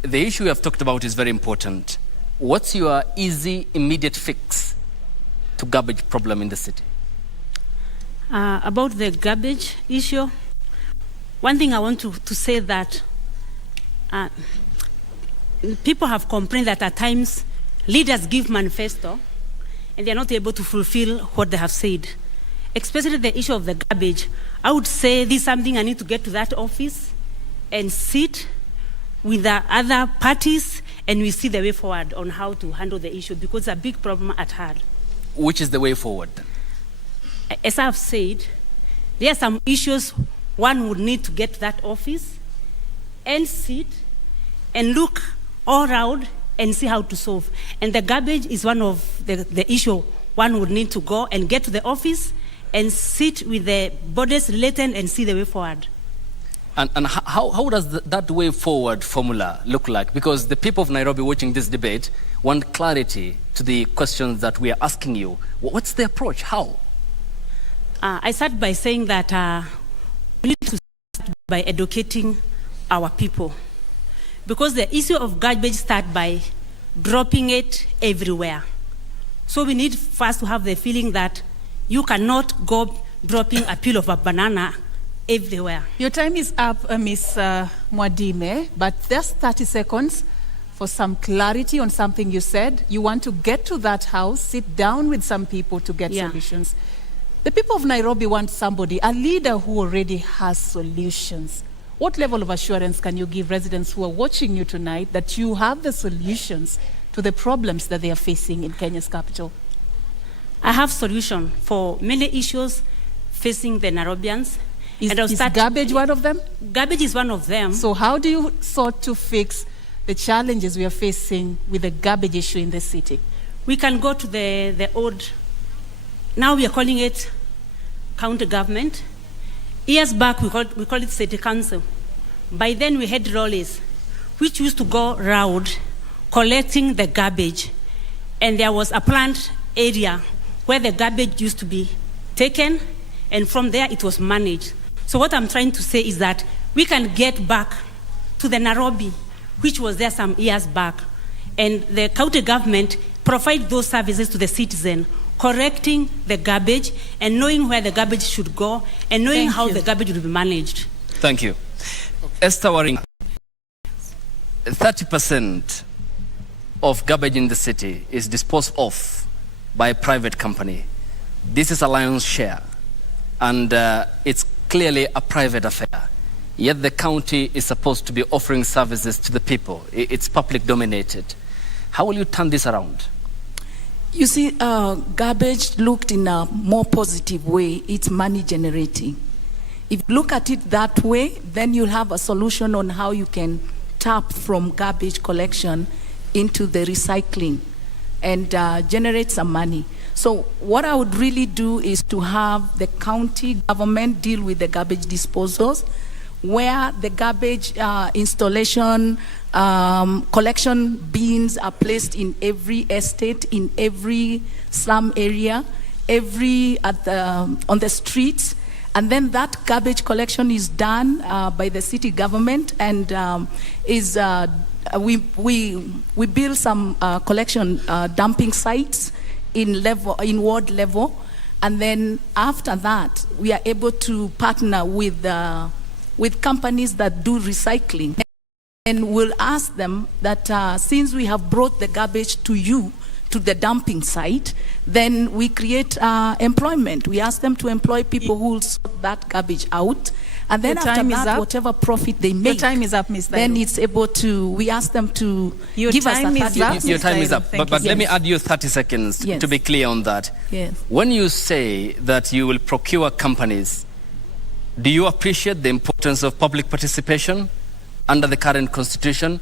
the issue we have talked about is very important. What's your easy, immediate fix to garbage problem in the city? About the garbage issue, one thing I want to say that people have complained that at times leaders give manifesto and they are not able to fulfill what they have said. Especially the issue of the garbage, I would say this is something I need to get to that office and sit with the other parties and we see the way forward on how to handle the issue because it's a big problem at hand. Which is the way forward? As I've said, there are some issues one would need to get to that office and sit and look all around and see how to solve. And the garbage is one of the issue one would need to go and get to the office and sit with the bodies related and see the way forward. And how does that way forward formula look like? Because the people of Nairobi watching this debate want clarity to the questions that we are asking you. What's the approach? How? I start by saying that we need to start by educating our people. Because the issue of garbage starts by dropping it everywhere. So we need first to have the feeling that you cannot go dropping a peel of a banana everywhere. Your time is up, Ms. Mwadime, but just 30 seconds for some clarity on something you said. You want to get to that house, sit down with some people to get solutions. The people of Nairobi want somebody, a leader who already has solutions. What level of assurance can you give residents who are watching you tonight that you have the solutions to the problems that they are facing in Kenya's capital? I have solution for many issues facing the Nairobians. Is garbage one of them? Garbage is one of them. So how do you sort to fix the challenges we are facing with the garbage issue in the city? We can go to the old, now we are calling it county government. Years back, we called it city council. By then, we had lorries, which used to go around collecting the garbage. And there was a plant area where the garbage used to be taken, and from there, it was managed. So what I'm trying to say is that we can get back to the Nairobi, which was there some years back, and the county government provide those services to the citizen, correcting the garbage and knowing where the garbage should go and knowing how the garbage will be managed. Thank you. Esther Waringa, 30% of garbage in the city is disposed of by a private company. This is a lion's share, and it's clearly a private affair. Yet the county is supposed to be offering services to the people. It's public dominated. How will you turn this around? You see, garbage looked in a more positive way. It's money generating. If you look at it that way, then you'll have a solution on how you can tap from garbage collection into the recycling and generate some money. So what I would really do is to have the county government deal with the garbage disposals, where the garbage installation, collection bins are placed in every estate, in every slum area, on the streets, and then that garbage collection is done by the city government, and we build some collection dumping sites in ward level, and then after that we are able to partner with companies that do recycling, and we'll ask them that since we have brought the garbage to you, to the dumping site, then we create employment. We ask them to employ people who will sort that garbage out, and then after that, whatever profit they make, your time is up, Ms. then it's able to, we ask them to give us a 30. Your time is up, but let me add you 30 seconds to be clear on that. Yes. When you say that you will procure companies, do you appreciate the importance of public participation under the current constitution?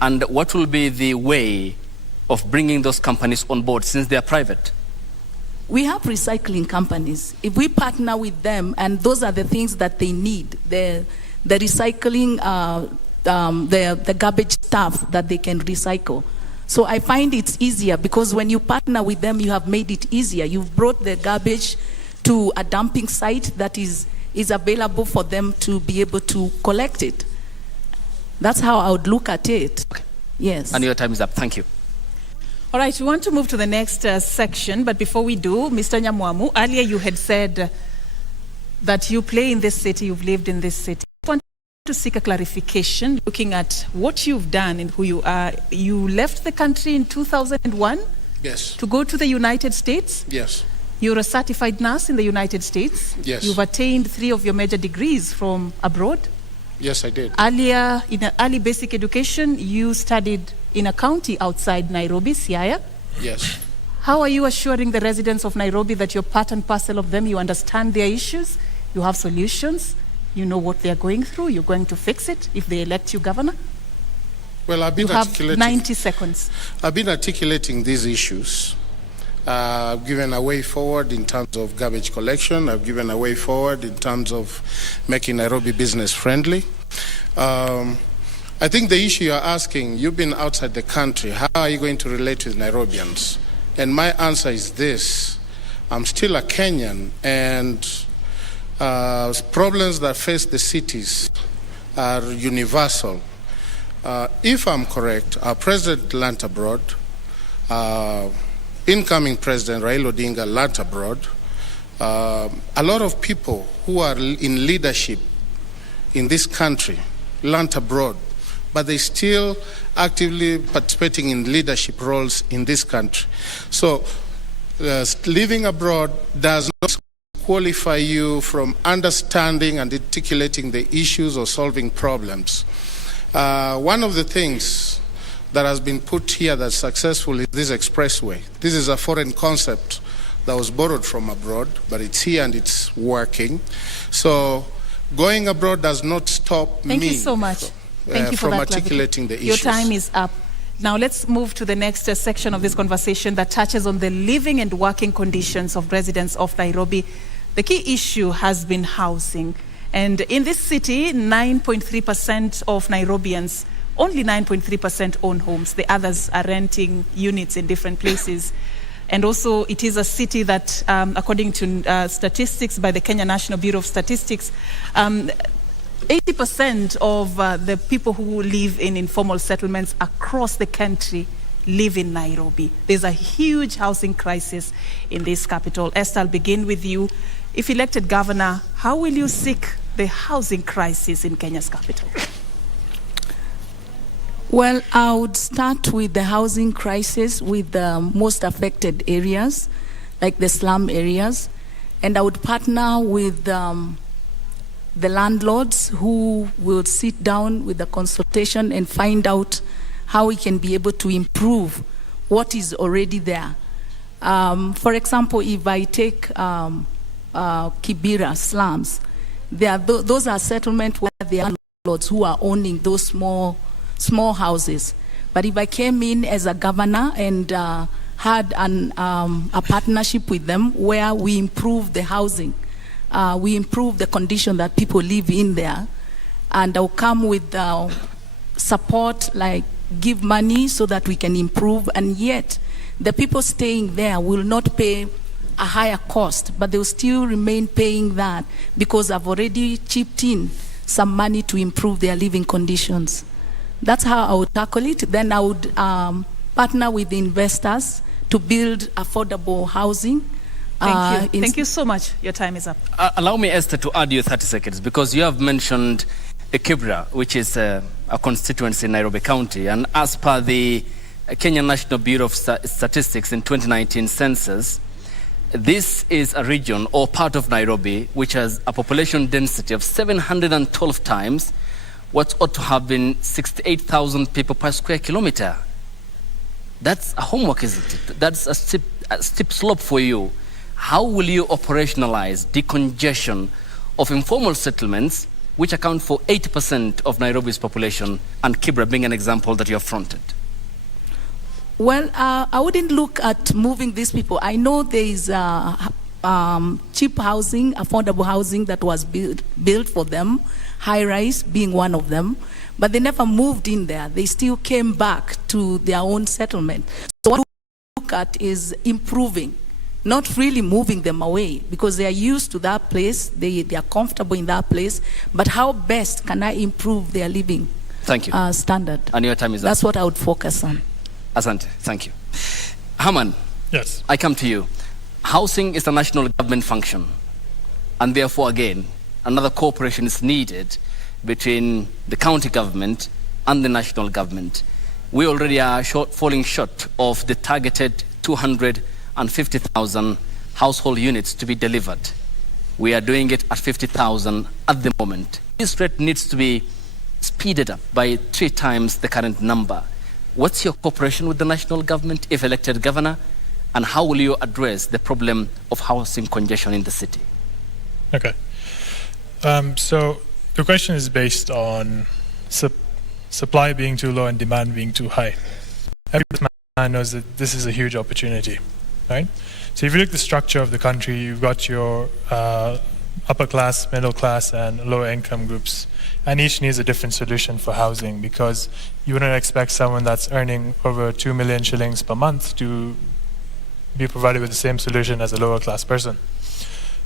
And what will be the way of bringing those companies on board since they are private? we have recycling companies. If we partner with them, and those are the things that they need, the recycling, the garbage stuff that they can recycle. So I find it's easier because when you partner with them, you have made it easier. You've brought the garbage to a dumping site that is available for them to be able to collect it. That's how I would look at it. Okay. Yes. And your time is up. Thank you. All right, we want to move to the next section, but before we do, Mr. Nyamwamu, earlier you had said that you play in this city, you've lived in this city. I want to seek a clarification looking at what you've done and who you are. You left the country in 2001? Yes. To go to the United States? Yes. You're a certified nurse in the United States? Yes. You've attained 3 of your major degrees from abroad? Yes, I did. Earlier, in early basic education, you studied in a county outside Nairobi, Siaya. Yes. How are you assuring the residents of Nairobi that you're part and parcel of them, you understand their issues, you have solutions, you know what they're going through, you're going to fix it if they elect you governor? Well, I've been you have articulating 90 seconds. I've been articulating these issues. I've given a way forward in terms of garbage collection. I've given a way forward in terms of making Nairobi business friendly. I think the issue you're asking, you've been outside the country, how are you going to relate with Nairobians? And my answer is this: I'm still a Kenyan, and problems that face the cities are universal. If I'm correct, our president learnt abroad, incoming president Raila Odinga learnt abroad. A lot of people who are in leadership in this country learnt abroad, but they still actively participating in leadership roles in this country. So living abroad does not qualify you from understanding and articulating the issues or solving problems. One of the things that has been put here that's successful is this expressway. This is a foreign concept that was borrowed from abroad, but it's here and it's working. So going abroad does not stop Thank you so much. Thank you for from that articulating the issues. Your time is up. Now let's move to the next section of this conversation that touches on the living and working conditions of residents of Nairobi. The key issue has been housing. And in this city, 9.3% of Nairobians, only 9.3% own homes. The others are renting units in different places. And also, it is a city that, according to statistics by the Kenya National Bureau of Statistics, 80% of the people who live in informal settlements across the country live in Nairobi. There's a huge housing crisis in this capital. Esther, I'll begin with you. If elected governor, how will you seek the housing crisis in Kenya's capital? Well, I would start with the housing crisis with the most affected areas, like the slum areas, and I would partner with the landlords who will sit down with the consultation and find out how we can be able to improve what is already there. For example, if I take Kibera slums, those are settlements where the landlords who are owning those small houses. But if I came in as a governor and had a partnership with them where we improve the housing, we improve the condition that people live in there, and I'll come with support, like give money so that we can improve, and yet the people staying there will not pay a higher cost, but they'll still remain paying that because I've already chipped in some money to improve their living conditions. That's how I would tackle it. Then I would partner with the investors to build affordable housing. Thank you. Thank you so much. Your time is up. Allow me, Esther, to add you 30 seconds, because you have mentioned Kibera, which is a constituency in Nairobi County. And as per the Kenya National Bureau of Statistics in 2019 census, this is a region or part of Nairobi which has a population density of 712 times what ought to have been 68,000 people per square kilometer. That's a homework, isn't it? That's a steep slope for you. How will you operationalize decongestion of informal settlements, which account for 80% of Nairobi's population, and Kibera being an example that you have fronted? Well, I wouldn't look at moving these people. I know there is cheap housing, affordable housing that was built for them, high-rise being one of them, but they never moved in there. They still came back to their own settlement. So what we look at is improving, not really moving them away, because they are used to that place, they are comfortable in that place, but how best can I improve their living standard? And your time is up. That's what I would focus on. Asante, thank you. Herman, yes, I come to you. Housing is a national government function, and therefore, again, another cooperation is needed between the county government and the national government. We already are falling short of the targeted 250,000 household units to be delivered. We are doing it at 50,000 at the moment. This rate needs to be speeded up by 3 times the current number. What's your cooperation with the national government, if elected governor, and how will you address the problem of housing congestion in the city? Okay. So the question is based on supply being too low and demand being too high. Every man knows that this is a huge opportunity, right? So if you look at the structure of the country, you've got your upper class, middle class, and lower income groups. And each needs a different solution for housing, because you wouldn't expect someone that's earning over 2 million shillings per month to be provided with the same solution as a lower class person.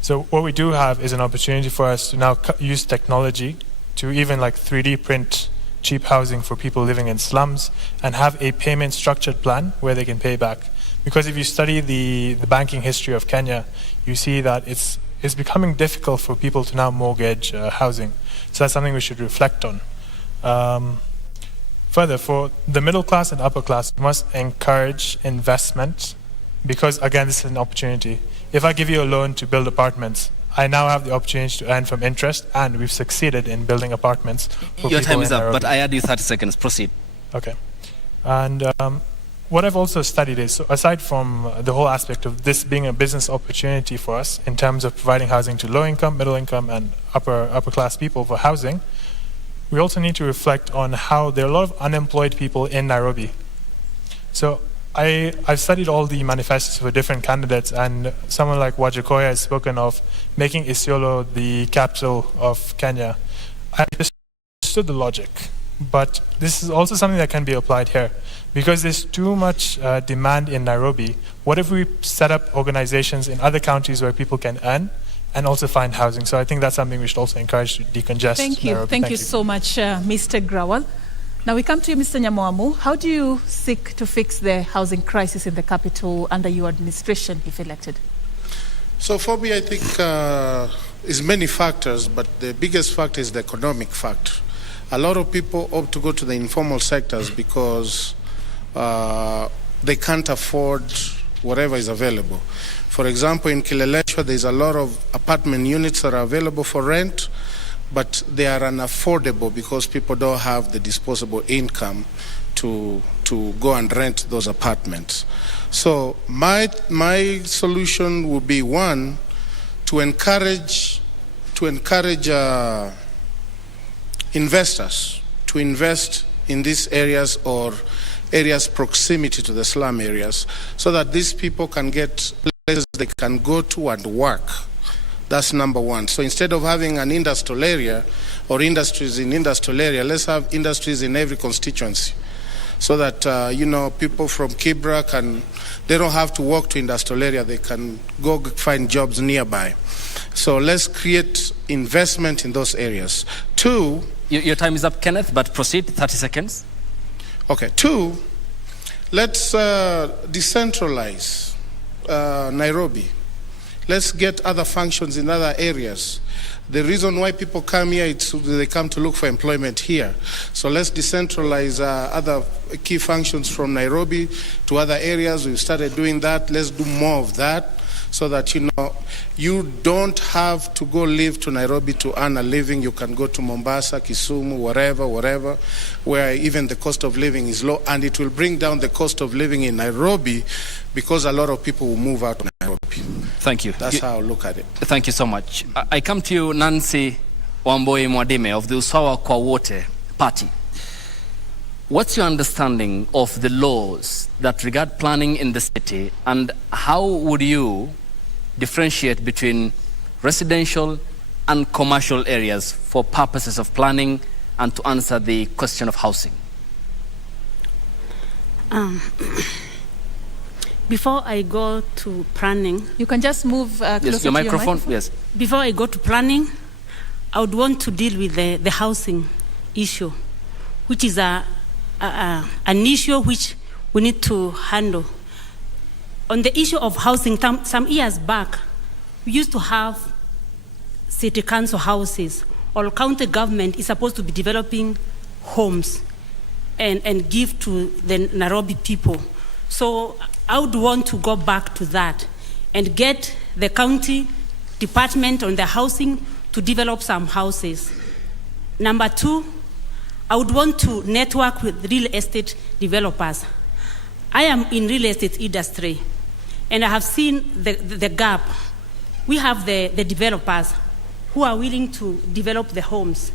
So what we do have is an opportunity for us to now use technology to even like 3D print cheap housing for people living in slums and have a payment structured plan where they can pay back. Because if you study the banking history of Kenya, you see that it's becoming difficult for people to now mortgage housing. So that's something we should reflect on. Further, for the middle class and upper class, we must encourage investment, because again, this is an opportunity. If I give you a loan to build apartments, I now have the opportunity to earn from interest, and we've succeeded in building apartments for Your people time is in up, Nairobi. but I add you 30 seconds. Proceed. Okay. And what I've also studied is, so aside from the whole aspect of this being a business opportunity for us in terms of providing housing to low income, middle income, and upper class people for housing, we also need to reflect on how there are a lot of unemployed people in Nairobi. So I've studied all the manifestos for different candidates, and someone like Wajakoya has spoken of making Isiolo the capital of Kenya. I understood the logic, but this is also something that can be applied here. Because there's too much demand in Nairobi, what if we set up organizations in other counties where people can earn and also find housing? So I think that's something we should also encourage to decongest Thank you. Nairobi. Thank you so much, Mr. Grawal. Now we come to you, Mr. Nyamoamu. How do you seek to fix the housing crisis in the capital under your administration, if elected? So for me, I think it's many factors, but the biggest factor is the economic factor. A lot of people opt to go to the informal sectors because they can't afford whatever is available. For example, in Kileleshwa, there's a lot of apartment units that are available for rent, but they are unaffordable because people don't have the disposable income to go and rent those apartments. So my solution would be, one, to encourage investors to invest in these areas or areas proximity to the slum areas, so that these people can get places they can go to and work. That's number one. So instead of having an industrial area or industries in industrial area, let's have industries in every constituency, so that people from Kibra they don't have to walk to industrial area, they can go find jobs nearby. So let's create investment in those areas. Two, your time is up, Kenneth, but proceed, 30 seconds. Okay. Two, let's decentralize Nairobi. Let's get other functions in other areas. The reason why people come here is they come to look for employment here. So let's decentralize other key functions from Nairobi to other areas. We've started doing that. Let's do more of that, so that you don't have to go live to Nairobi to earn a living. You can go to Mombasa, Kisumu, wherever, where even the cost of living is low, and it will bring down the cost of living in Nairobi, because a lot of people will move out of Nairobi. Thank you. That's how I look at it. Thank you so much. I come to you, Nancy Wamboi Mwadime of the Usawa Kwa Wote party. What's your understanding of the laws that regard planning in the city, and how would you differentiate between residential and commercial areas for purposes of planning and to answer the question of housing? Before I go to planning, you can just move closer yes, your microphone. To your microphone. Yes. Before I go to planning, I would want to deal with the housing issue, which is an issue which we need to handle. On the issue of housing, some years back, we used to have city council houses, or county government is supposed to be developing homes and give to the Nairobi people. So I would want to go back to that and get the county department on the housing to develop some houses. Number two, I would want to network with real estate developers. I am in real estate industry, and I have seen the gap. We have the developers who are willing to develop the homes,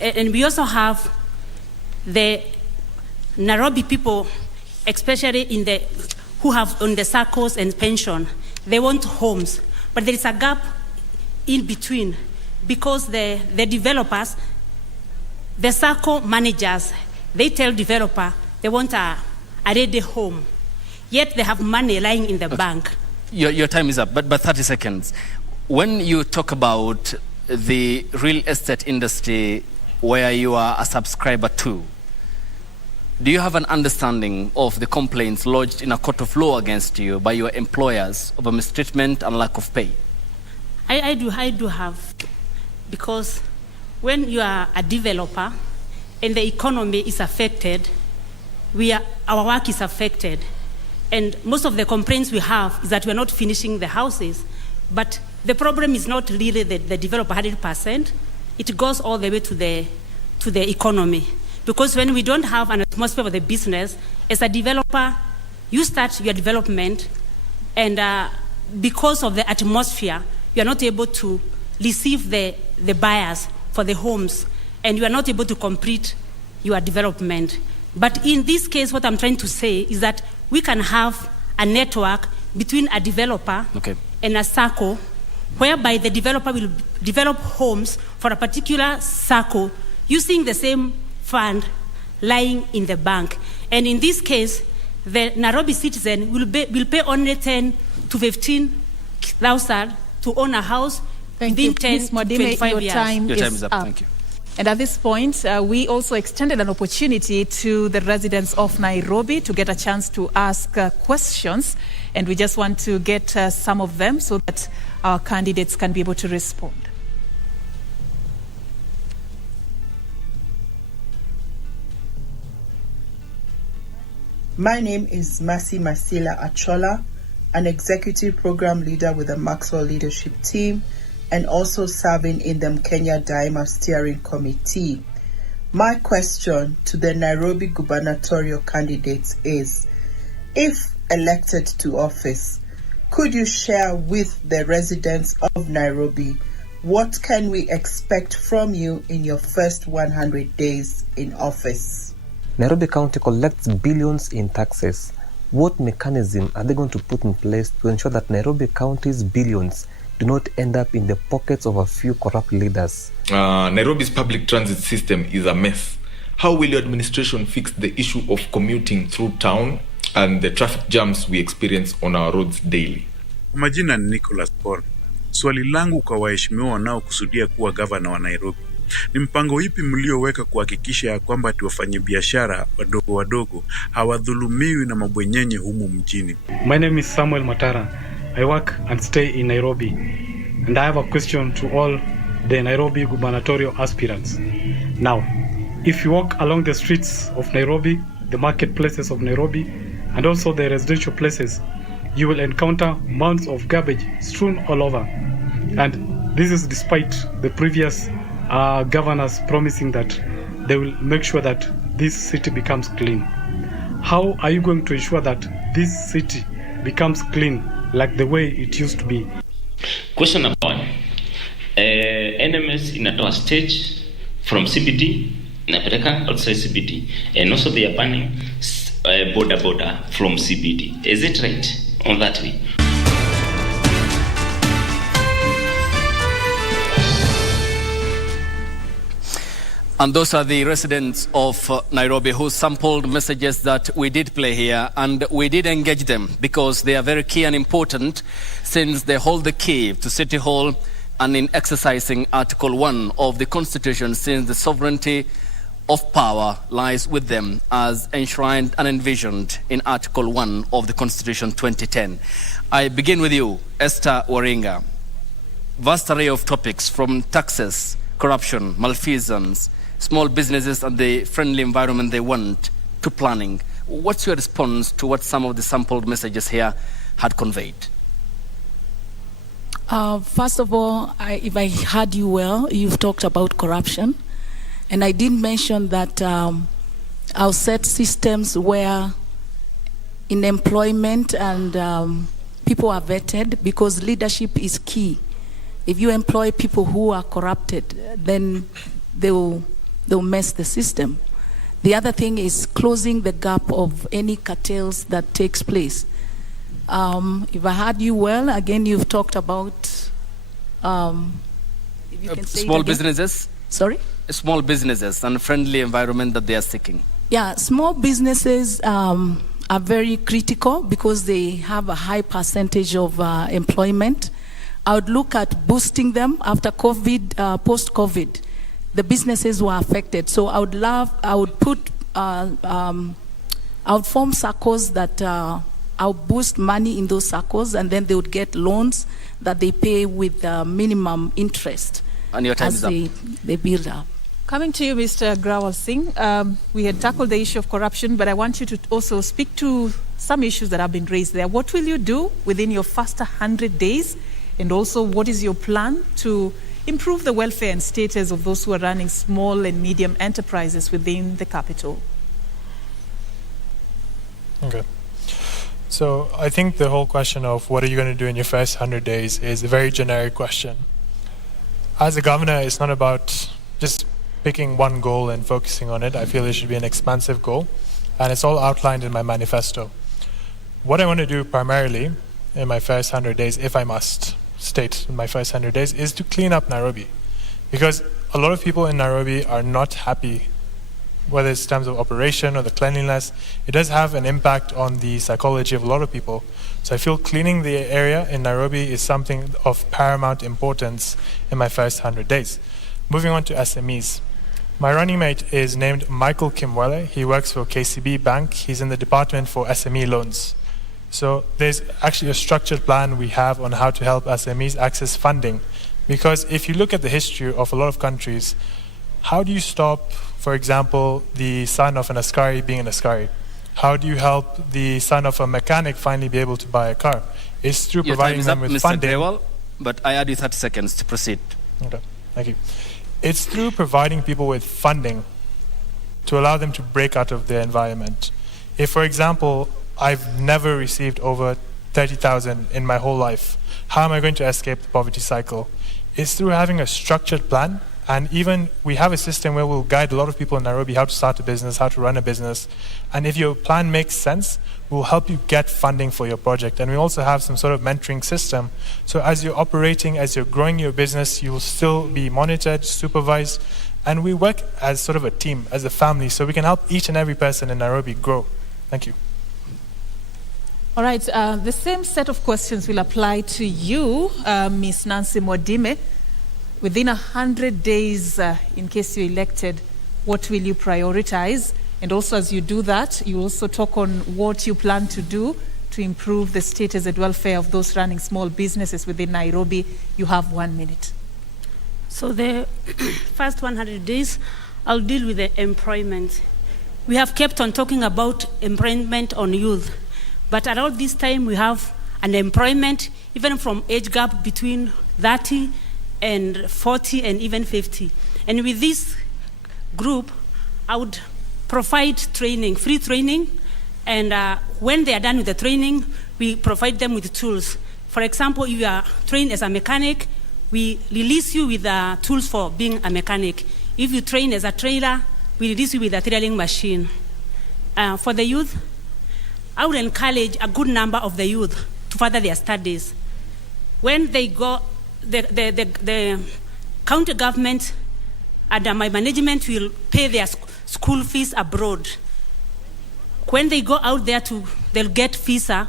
and we also have the Nairobi people, especially who have on the circles and pension. They want homes, but there is a gap in between, because the developers, the circle managers, they tell developer they want a ready home, yet they have money lying in the bank. Your time is up, but 30 seconds. When you talk about the real estate industry where you are a subscriber to, do you have an understanding of the complaints lodged in a court of law against you by your employers of mistreatment and lack of pay? I do have, because when you are a developer and the economy is affected, our work is affected. And most of the complaints we have is that we are not finishing the houses. But the problem is not really the developer 100%. It goes all the way to the economy. Because when we don't have an atmosphere for the business, as a developer, you start your development, and because of the atmosphere, you are not able to receive the buyers for the homes, and you are not able to complete your development. But in this case, what I'm trying to say is that we can have a network between a developer and a circle, whereby the developer will develop homes for a particular circle using the same fund lying in the bank. And in this case, the Nairobi citizen will pay only 10 to 15,000 to own a house within 10 to 25 years. Your time is up. Thank you. And at this point, we also extended an opportunity to the residents of Nairobi to get a chance to ask questions. And we just want to get some of them so that our candidates can be able to respond. My name is Masi Masila Achola, an executive program leader with the Maxwell Leadership Team, and also serving in the Kenya Daima Steering Committee. My question to the Nairobi gubernatorial candidates is, if elected to office, could you share with the residents of Nairobi what can we expect from you in your first 100 days in office? Nairobi County collects billions in taxes. What mechanism are they going to put in place to ensure that Nairobi County's billions do not end up in the pockets of a few corrupt leaders? Nairobi's public transit system is a mess. How will your administration fix the issue of commuting through town and the traffic jams we experience on our roads daily? Majina ni Nicholas Paul. Swali langu kwa waheshimiwa wanaokusudia kuwa gavana wa Nairobi. Ni mpango ipi mlioweka kuhakikisha ya kwamba wafanyabiashara wadogo wadogo hawadhulumiwi na mabwenyenye humu mjini? My name is Samuel Matara. I work and stay in Nairobi. And I have a question to all the Nairobi gubernatorial aspirants. Now, if you walk along the streets of Nairobi, the marketplaces of Nairobi, and also the residential places, you will encounter mounds of garbage strewn all over. And this is despite the previous governors promising that they will make sure that this city becomes clean. How are you going to ensure that this city becomes clean like the way it used to be? Question number one. NMS inatoa stage from CBD Napeleka outside CBD, and also they are banning border from CBD. Is it right on that way? And those are the residents of Nairobi who sampled messages that we did play here, and we did engage them because they are very key and important since they hold the key to City Hall and in exercising Article 1 of the Constitution, since the sovereignty of power lies with them as enshrined and envisioned in Article 1 of the Constitution 2010. I begin with you, Esther Waringa. Vast array of topics from taxes, corruption, malfeasance, small businesses and the friendly environment they want, to planning. What's your response to what some of the sampled messages here had conveyed? First of all, if I heard you well, you've talked about corruption. And I did mention that I'll set systems where in employment and people are vetted, because leadership is key. If you employ people who are corrupted, then they'll mess the system. The other thing is closing the gap of any cartels that takes place. If I heard you well, again, you've talked about if you can say small businesses. Sorry? Small businesses and friendly environment that they are seeking. Yeah, small businesses are very critical because they have a high percentage of employment. I would look at boosting them after COVID, post-COVID. The businesses were affected. So I would form circles that I'll boost money in those circles, and then they would get loans that they pay with minimum interest. And your time is up. They build up. Coming to you, Mr. Grawal Singh, we had tackled the issue of corruption, but I want you to also speak to some issues that have been raised there. What will you do within your first 100 days? And also, what is your plan to improve the welfare and status of those who are running small and medium enterprises within the capital? Okay. So I think the whole question of what are you going to do in your first 100 days is a very generic question. As a governor, it's not about just picking one goal and focusing on it. I feel it should be an expansive goal, and it's all outlined in my manifesto. What I want to do primarily in my first 100 days, if I must state in my first 100 days, is to clean up Nairobi. Because a lot of people in Nairobi are not happy, whether it's in terms of operation or the cleanliness. It does have an impact on the psychology of a lot of people. So I feel cleaning the area in Nairobi is something of paramount importance in my first 100 days. Moving on to SMEs. My running mate is named Michael Kimwele. He works for KCB Bank. He's in the department for SME loans. So there's actually a structured plan we have on how to help SMEs access funding. Because if you look at the history of a lot of countries, how do you stop, for example, the son of an Askari being an Askari? How do you help the son of a mechanic finally be able to buy a car? It's through providing them with funding. Grewal, but I add you 30 seconds to proceed. Okay, thank you. It's through providing people with funding to allow them to break out of their environment. If, for example, I've never received over 30,000 in my whole life, how am I going to escape the poverty cycle? It's through having a structured plan. And even we have a system where we'll guide a lot of people in Nairobi how to start a business, how to run a business. And if your plan makes sense, we'll help you get funding for your project. And we also have some sort of mentoring system. So as you're operating, as you're growing your business, you'll still be monitored, supervised. And we work as sort of a team, as a family, so we can help each and every person in Nairobi grow. Thank you. All right, the same set of questions will apply to you, Ms. Nancy Mwadime. Within 100 days, in case you're elected, what will you prioritize? And also, as you do that, you also talk on what you plan to do to improve the status and welfare of those running small businesses within Nairobi. You have 1 minute. So the first 100 days, I'll deal with the employment. We have kept on talking about employment on youth, but around this time we have unemployment, even from age gap between 30 and 40 and even 50. And with this group, I would provide training, free training, and when they are done with the training, we provide them with tools. For example, if you are trained as a mechanic, we release you with tools for being a mechanic. If you train as a trailer, we reduce it with a drilling machine. For the youth, I would encourage a good number of the youth to further their studies. When they go, the county government under my management will pay their school fees abroad. When they go out there, they'll get visa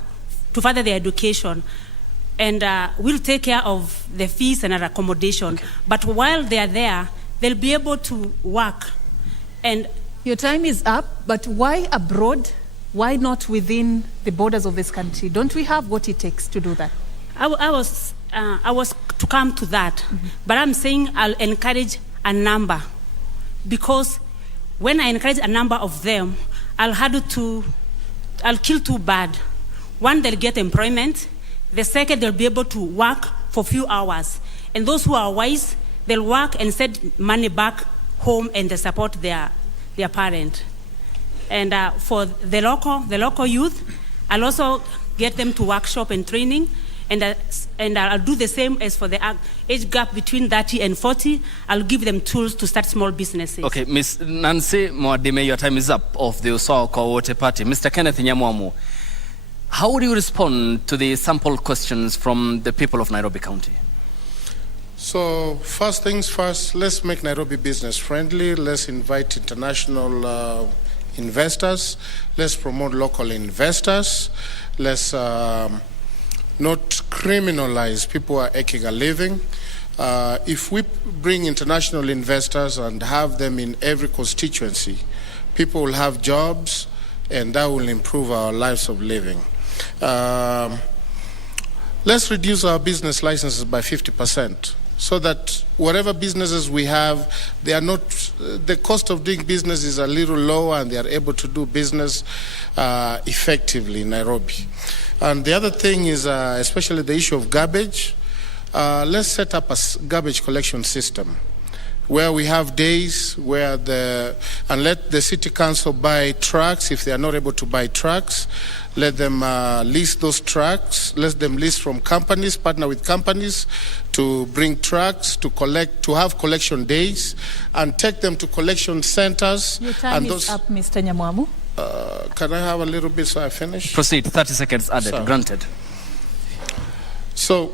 to further their education. And we'll take care of the fees and our accommodation. Okay. But while they are there, they'll be able to work. And your time is up, but why abroad? Why not within the borders of this country? Don't we have what it takes to do that? I was to come to that, but I'm saying I'll encourage a number, because when I encourage a number of them, I'll kill two birds. One, they'll get employment. The second, they'll be able to work for a few hours. And those who are wise, they'll work and send money back home and they support their parent. And for the local youth, I'll also get them to workshop and training, and I'll do the same as for the age gap between 30 and 40. I'll give them tools to start small businesses. Okay, Ms. Nancy Mwadime, your time is up, of the Usawa kwa Wote Party. Mr. Kenneth Nyamwamu, how would you respond to the sample questions from the people of Nairobi County? So first things first, let's make Nairobi business friendly. Let's invite international investors. Let's promote local investors. Let's not criminalize people who are making a living. If we bring international investors and have them in every constituency, people will have jobs, and that will improve our lives of living. Let's reduce our business licenses by 50%, so that whatever businesses we have, they are not, the cost of doing business is a little lower, and they are able to do business effectively in Nairobi. And the other thing is, especially the issue of garbage, let's set up a garbage collection system where we have days where and let the city council buy trucks. If they are not able to buy trucks, let them lease those trucks. Let them lease from companies, partner with companies to bring trucks to collect, to have collection days, and take them to collection centers. Your time is up, Mr. Nyamwamu. Can I have a little bit so I finish? Proceed. 30 seconds added. Sorry. Granted. So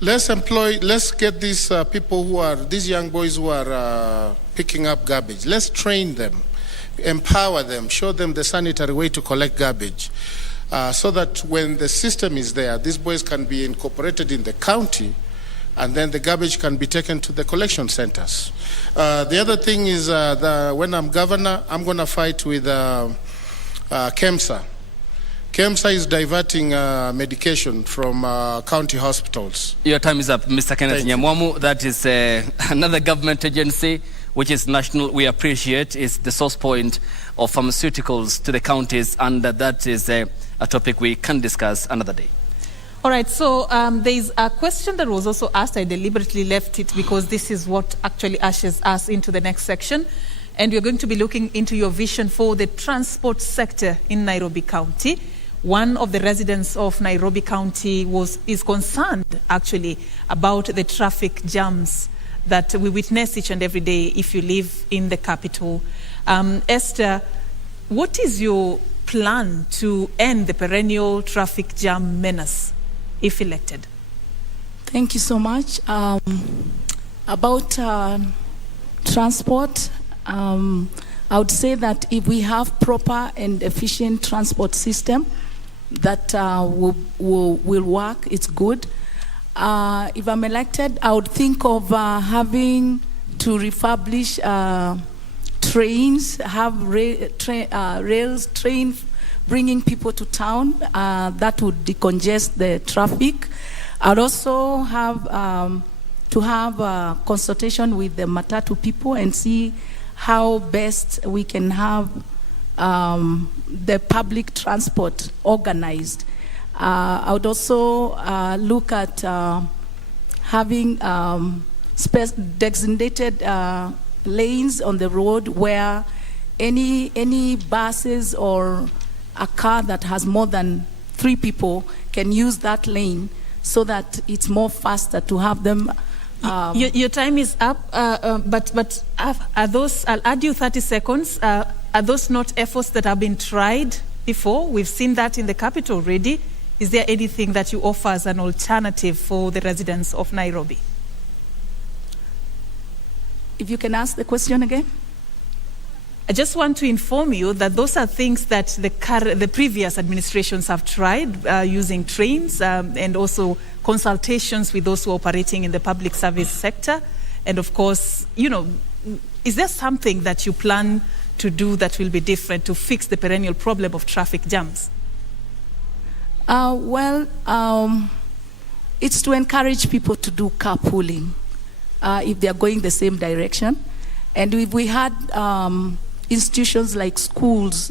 let's get these people these young boys who are picking up garbage. Let's train them, empower them, show them the sanitary way to collect garbage, so that when the system is there, these boys can be incorporated in the county, and then the garbage can be taken to the collection centers. The other thing is, when I'm governor, I'm going to fight with KEMSA. KEMSA is diverting medication from county hospitals. Your time is up, Mr. Kenneth Nyamwamu. That is another government agency which is national. We appreciate is the source point of pharmaceuticals to the counties, and that is a topic we can discuss another day. All right, so there's a question that was also asked. I deliberately left it because this is what actually ushers us into the next section. And we're going to be looking into your vision for the transport sector in Nairobi County. One of the residents of Nairobi County is concerned, actually, about the traffic jams that we witness each and every day if you live in the capital. Esther, what is your plan to end the perennial traffic jam menace, if elected? Thank you so much. About transport, I would say that if we have proper and efficient transport system that will work, it's good. If I'm elected, I would think of having to refurbish trains, have rails, bringing people to town. That would decongest the traffic. I'd also have to have a consultation with the Matatu people and see how best we can have the public transport organized. I would also look at having designated lanes on the road where any buses or a car that has more than 3 people can use that lane, so that it's more faster to have them Your time is up, but are those, I'll add you 30 seconds, are those not efforts that have been tried before? We've seen that in the capital already. Is there anything that you offer as an alternative for the residents of Nairobi? If you can ask the question again. I just want to inform you that those are things that the previous administrations have tried, using trains and also consultations with those who are operating in the public service sector. And of course, you know, is there something that you plan to do that will be different to fix the perennial problem of traffic jams? It's to encourage people to do carpooling if they are going the same direction. And if we had institutions like schools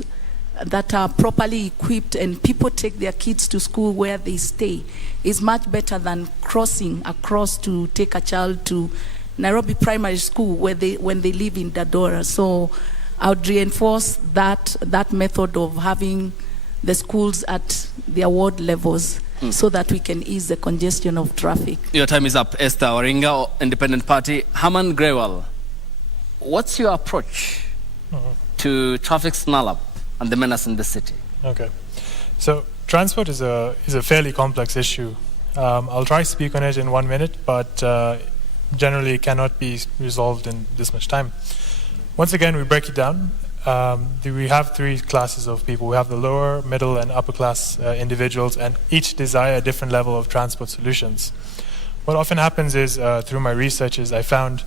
that are properly equipped and people take their kids to school where they stay, is much better than crossing across to take a child to Nairobi Primary School when they live in Dadora. So I would reinforce that method of having the schools at their ward levels so that we can ease the congestion of traffic. Your time is up. Esther Waringa, Independent Party. Herman Grewal, what's your approach to traffic snarl-up and the menace in the city? Okay. So transport is a fairly complex issue. I'll try to speak on it in 1 minute, but generally it cannot be resolved in this much time. Once again, we break it down. We have three classes of people. We have the lower, middle, and upper class individuals, and each desire a different level of transport solutions. What often happens is, through my research, is I found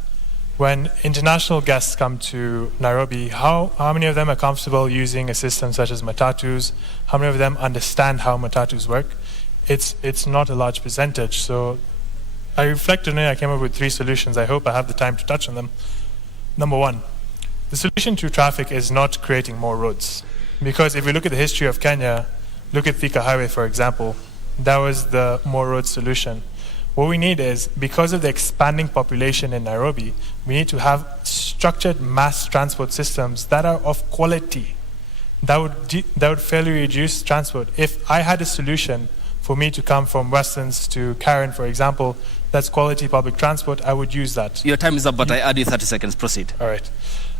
when international guests come to Nairobi, how many of them are comfortable using a system such as matatus? How many of them understand how matatus work? It's not a large percentage. So I reflected on it. I came up with 3 solutions. I hope I have the time to touch on them. Number 1, the solution to traffic is not creating more roads. Because if we look at the history of Kenya, look at Thika Highway, for example, that was the more road solution. What we need is, because of the expanding population in Nairobi, we need to have structured mass transport systems that are of quality, that would fairly reduce transport. If I had a solution for me to come from Westlands to Karen, for example, that's quality public transport, I would use that. Your time is up, but I add you 30 seconds. Proceed. All right.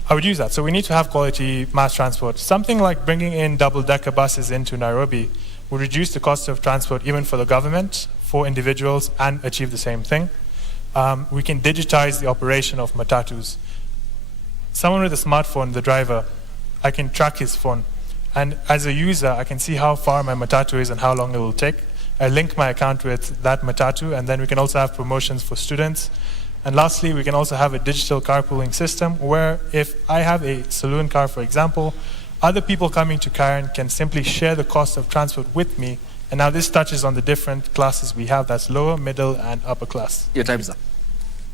I would use that. So we need to have quality mass transport. Something like bringing in double-decker buses into Nairobi would reduce the cost of transport even for the government, for individuals, and achieve the same thing. We can digitize the operation of matatus. Someone with a smartphone, the driver, I can track his phone. And as a user, I can see how far my matatu is and how long it will take. I link my account with that matatu, and then we can also have promotions for students. And lastly, we can also have a digital carpooling system where if I have a saloon car, for example, other people coming to Karen can simply share the cost of transport with me. And now this touches on the different classes we have, that's lower, middle, and upper class. Your time is up.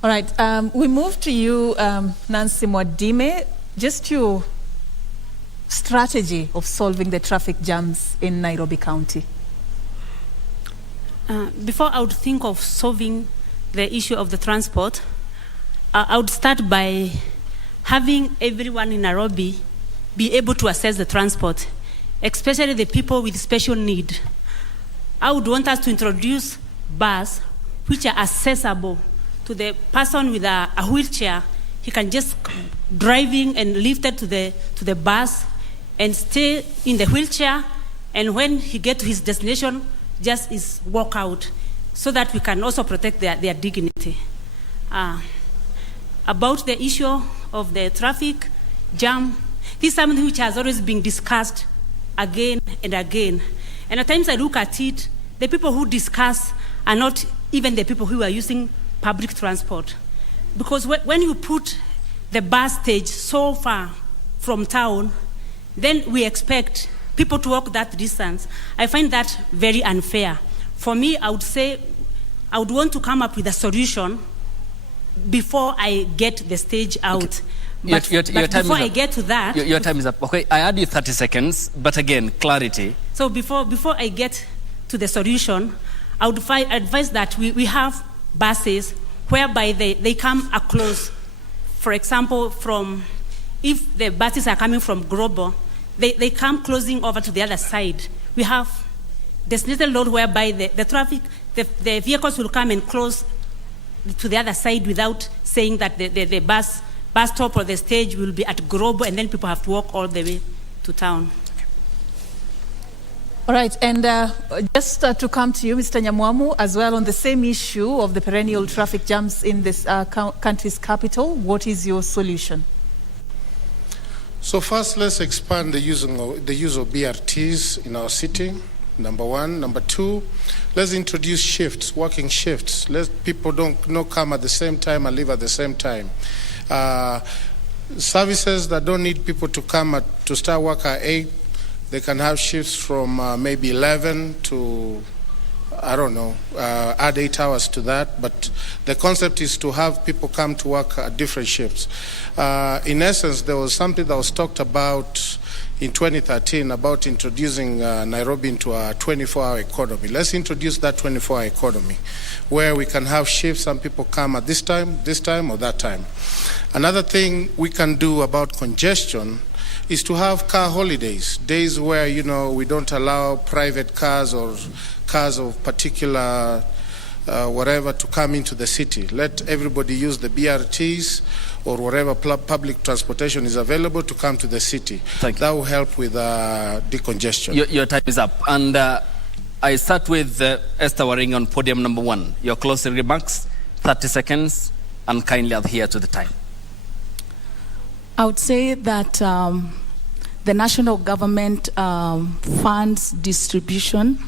All right, we move to you, Nancy Mwadime. Just your strategy of solving the traffic jams in Nairobi County. Before I would think of solving the issue of the transport, I would start by having everyone in Nairobi be able to access the transport, especially the people with special need. I would want us to introduce buses which are accessible to the person with a wheelchair. He can just driving and lifted to the bus and stay in the wheelchair, and when he get to his destination, just is walk out, so that we can also protect their dignity. About the issue of the traffic jam, this is something which has always been discussed again and again. And at times I look at it, the people who discuss are not even the people who are using public transport. Because when you put the bus stage so far from town, then we expect people to walk that distance. I find that very unfair. For me, I would say I would want to come up with a solution before I get the stage out. Okay. But, your but time before is I up. get to that... Your time is up. Okay, I add you 30 seconds, but again, clarity. So before I get to the solution, I would advise that we have buses whereby they come across. For example, if the buses are coming from Global, they come closing over to the other side. We have designated road whereby the traffic, the vehicles will come and close to the other side without saying that the bus stop or the stage will be at Grobo, and then people have to walk all the way to town. All right, and just to come to you, Mr. Nyamwamu, as well on the same issue of the perennial traffic jams in this country's capital, what is your solution? So first, let's expand the use of BRTs in our city, number one. Number two, let's introduce shifts, working shifts. Let people not come at the same time and leave at the same time. Services that don't need people to come to start work at 8, they can have shifts from maybe 11 to, I don't know, add 8 hours to that. But the concept is to have people come to work at different shifts. In essence, there was something that was talked about in 2013 about introducing Nairobi into a 24-hour economy. Let's introduce that 24-hour economy where we can have shifts and people come at this time, or that time. Another thing we can do about congestion is to have car holidays, days where, we don't allow private cars or cars of particular whatever to come into the city. Let everybody use the BRTs or whatever public transportation is available to come to the city. Thank you. That will help with decongestion. Your time is up. And I start with Esther Waring on podium number 1. Your closing remarks, 30 seconds, and kindly adhere to the time. I would say that the national government funds distribution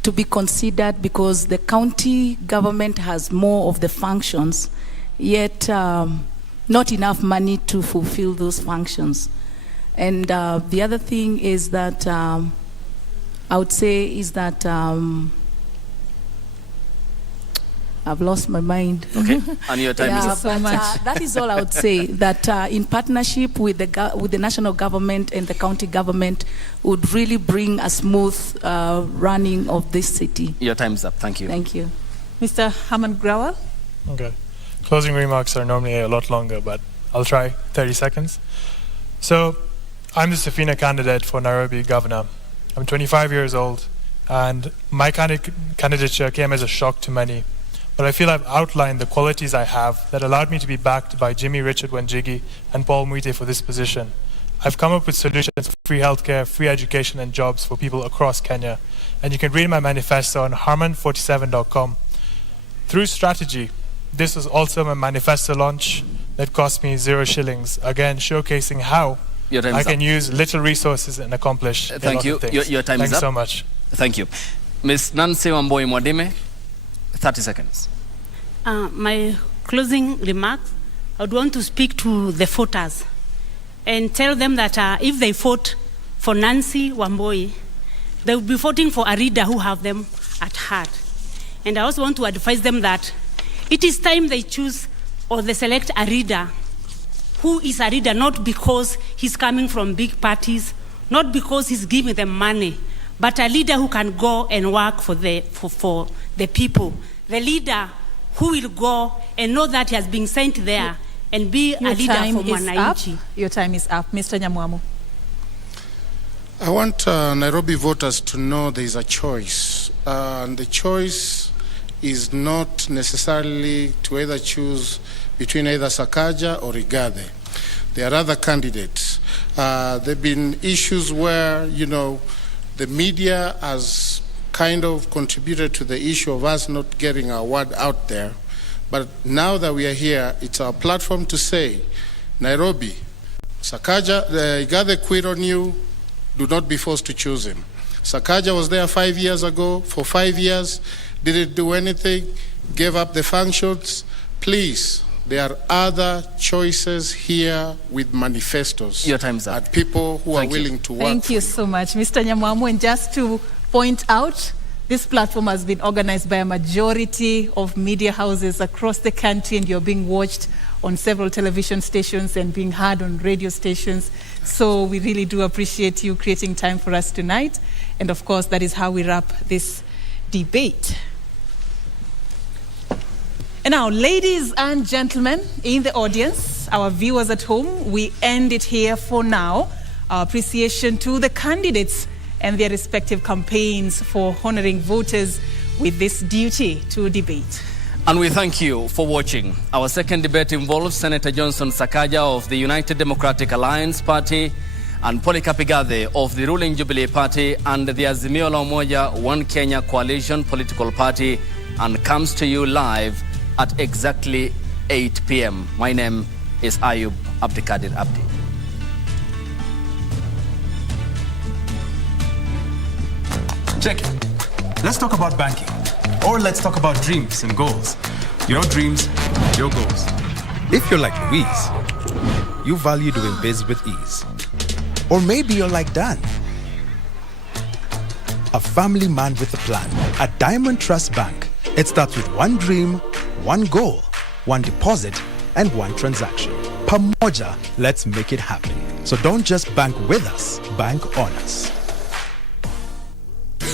to be considered, because the county government has more of the functions, yet not enough money to fulfill those functions. And the other thing is that I would say is that I've lost my mind. Okay, and your time is up. So much. That is all I would say, that in partnership with the national government and the county government would really bring a smooth running of this city. Your time is up. Thank you. Thank you. Mr. Herman Grauer? Okay. Closing remarks are normally a lot longer, but I'll try 30 seconds. So, I'm the Safina candidate for Nairobi Governor. I'm 25 years old, and my candidature came as a shock to many. But I feel I've outlined the qualities I have that allowed me to be backed by Jimmy Richard Wanjigi and Paul Mwite for this position. I've come up with solutions for free healthcare, free education, and jobs for people across Kenya. And you can read my manifesto on harman47.com. Through strategy, this was also my manifesto launch that cost me 0 shillings, again showcasing how I can use little resources and accomplish a lot of things. Your time is up. Thanks so much. Thank you. Ms. Nancy Wamboi Mwadime, 30 seconds. My closing remarks, I would want to speak to the voters and tell them that if they vote for Nancy Wamboi, they will be voting for a leader who have them at heart. And I also want to advise them that it is time they choose or they select a leader who is a leader not because he's coming from big parties, not because he's giving them money, but a leader who can go and work for the people. The leader who will go and know that he has been sent there and be a leader for Mwananchi. Your time is up. Mr. Nyamwamu. I want Nairobi voters to know there is a choice. And the choice is not necessarily to either choose between either Sakaja or Rigathi. There are other candidates. There have been issues where, the media has kind of contributed to the issue of us not getting our word out there. But now that we are here, it's our platform to say, Nairobi, Sakaja, Rigathi quit on you, do not be forced to choose him. Sakaja was there 5 years ago. For 5 years, didn't do anything, gave up the functions. Please, there are other choices here with manifestos. Your time is up. And people who are willing to work. Thank you so much, Mr. Nyamwamu. And just to point out, this platform has been organized by a majority of media houses across the country, and you're being watched on several television stations and being heard on radio stations. So we really do appreciate you creating time for us tonight. And of course, that is how we wrap this debate. And now, ladies and gentlemen in the audience, our viewers at home, we end it here for now. Our appreciation to the candidates and their respective campaigns for honoring voters with this duty to debate. And we thank you for watching. Our second debate involves Senator Johnson Sakaja of the United Democratic Alliance Party and Polycarp Igathe of the ruling Jubilee Party and the Azimio la Umoja One Kenya Coalition political party, and comes to you live at exactly 8 p.m. My name is Ayub Abdikadir Abdi. Check it. Let's talk about banking. Or let's talk about dreams and goals. Your dreams, your goals. If you're like Louise, you value doing biz with ease. Or maybe you're like Dan, a family man with a plan. At Diamond Trust Bank, it starts with one dream, one goal, one deposit, and one transaction. Pamoja, let's make it happen. So don't just bank with us, bank on us.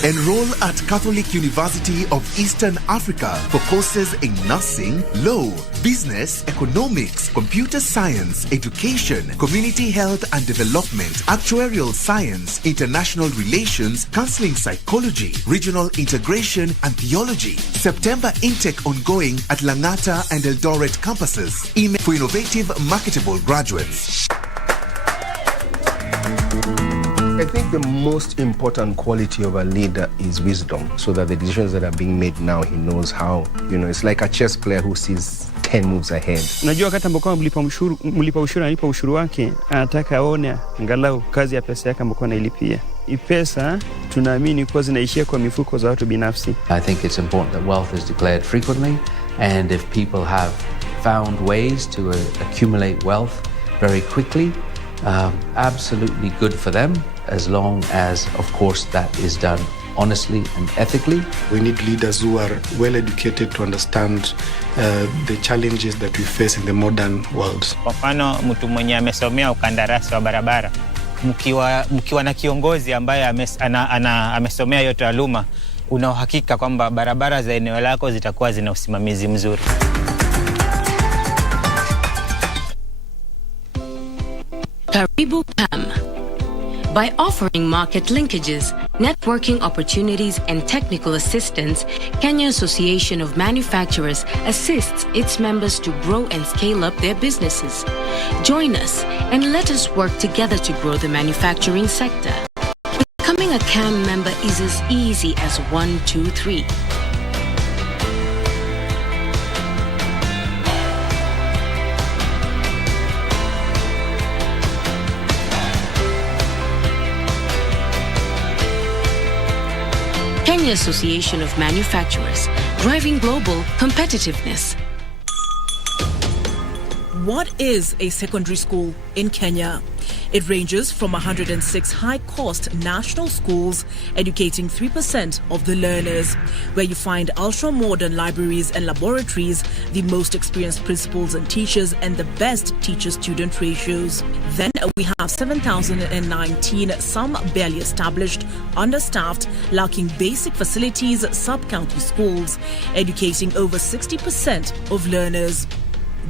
Enroll at Catholic University of Eastern Africa for courses in nursing, law, business, economics, computer science, education, community health and development, actuarial science, international relations, counseling psychology, regional integration, and theology. September intake ongoing at Langata and Eldoret campuses. Email for innovative, marketable graduates. I think the most important quality of a leader is wisdom, so that the decisions that are being made now, he knows how, it's like a chess player who sees 10 moves ahead. Unajua wakati ambapo mlipa ushuru analipa ushuru wake, anataka aone angalau kazi ya pesa yake ambayo anailipia. Pesa tunaamini kwa zinaishia kwa mifuko za watu binafsi. I think it's important that wealth is declared frequently, and if people have found ways to accumulate wealth very quickly, absolutely good for them, as long as, of course, that is done honestly and ethically. We need leaders who are well educated to understand the challenges that we face in the modern world. Kwa mfano, mtu mwenye amesomea ukandarasi wa barabara, mkiwa na kiongozi ambaye amesomea hiyo taaluma, una uhakika kwamba barabara za eneo lako zitakuwa zina usimamizi mzuri. Karibu Pam. By offering market linkages, networking opportunities, and technical assistance, Kenya Association of Manufacturers assists its members to grow and scale up their businesses. Join us and let us work together to grow the manufacturing sector. Becoming a CAM member is as easy as 1, 2, 3. Kenya Association of Manufacturers, driving global competitiveness. What is a secondary school in Kenya? It ranges from 106 high-cost national schools, educating 3% of the learners, where you find ultra-modern libraries and laboratories, the most experienced principals and teachers, and the best teacher-student ratios. Then we have 7,019, some barely established, understaffed, lacking basic facilities, sub-county schools, educating over 60% of learners.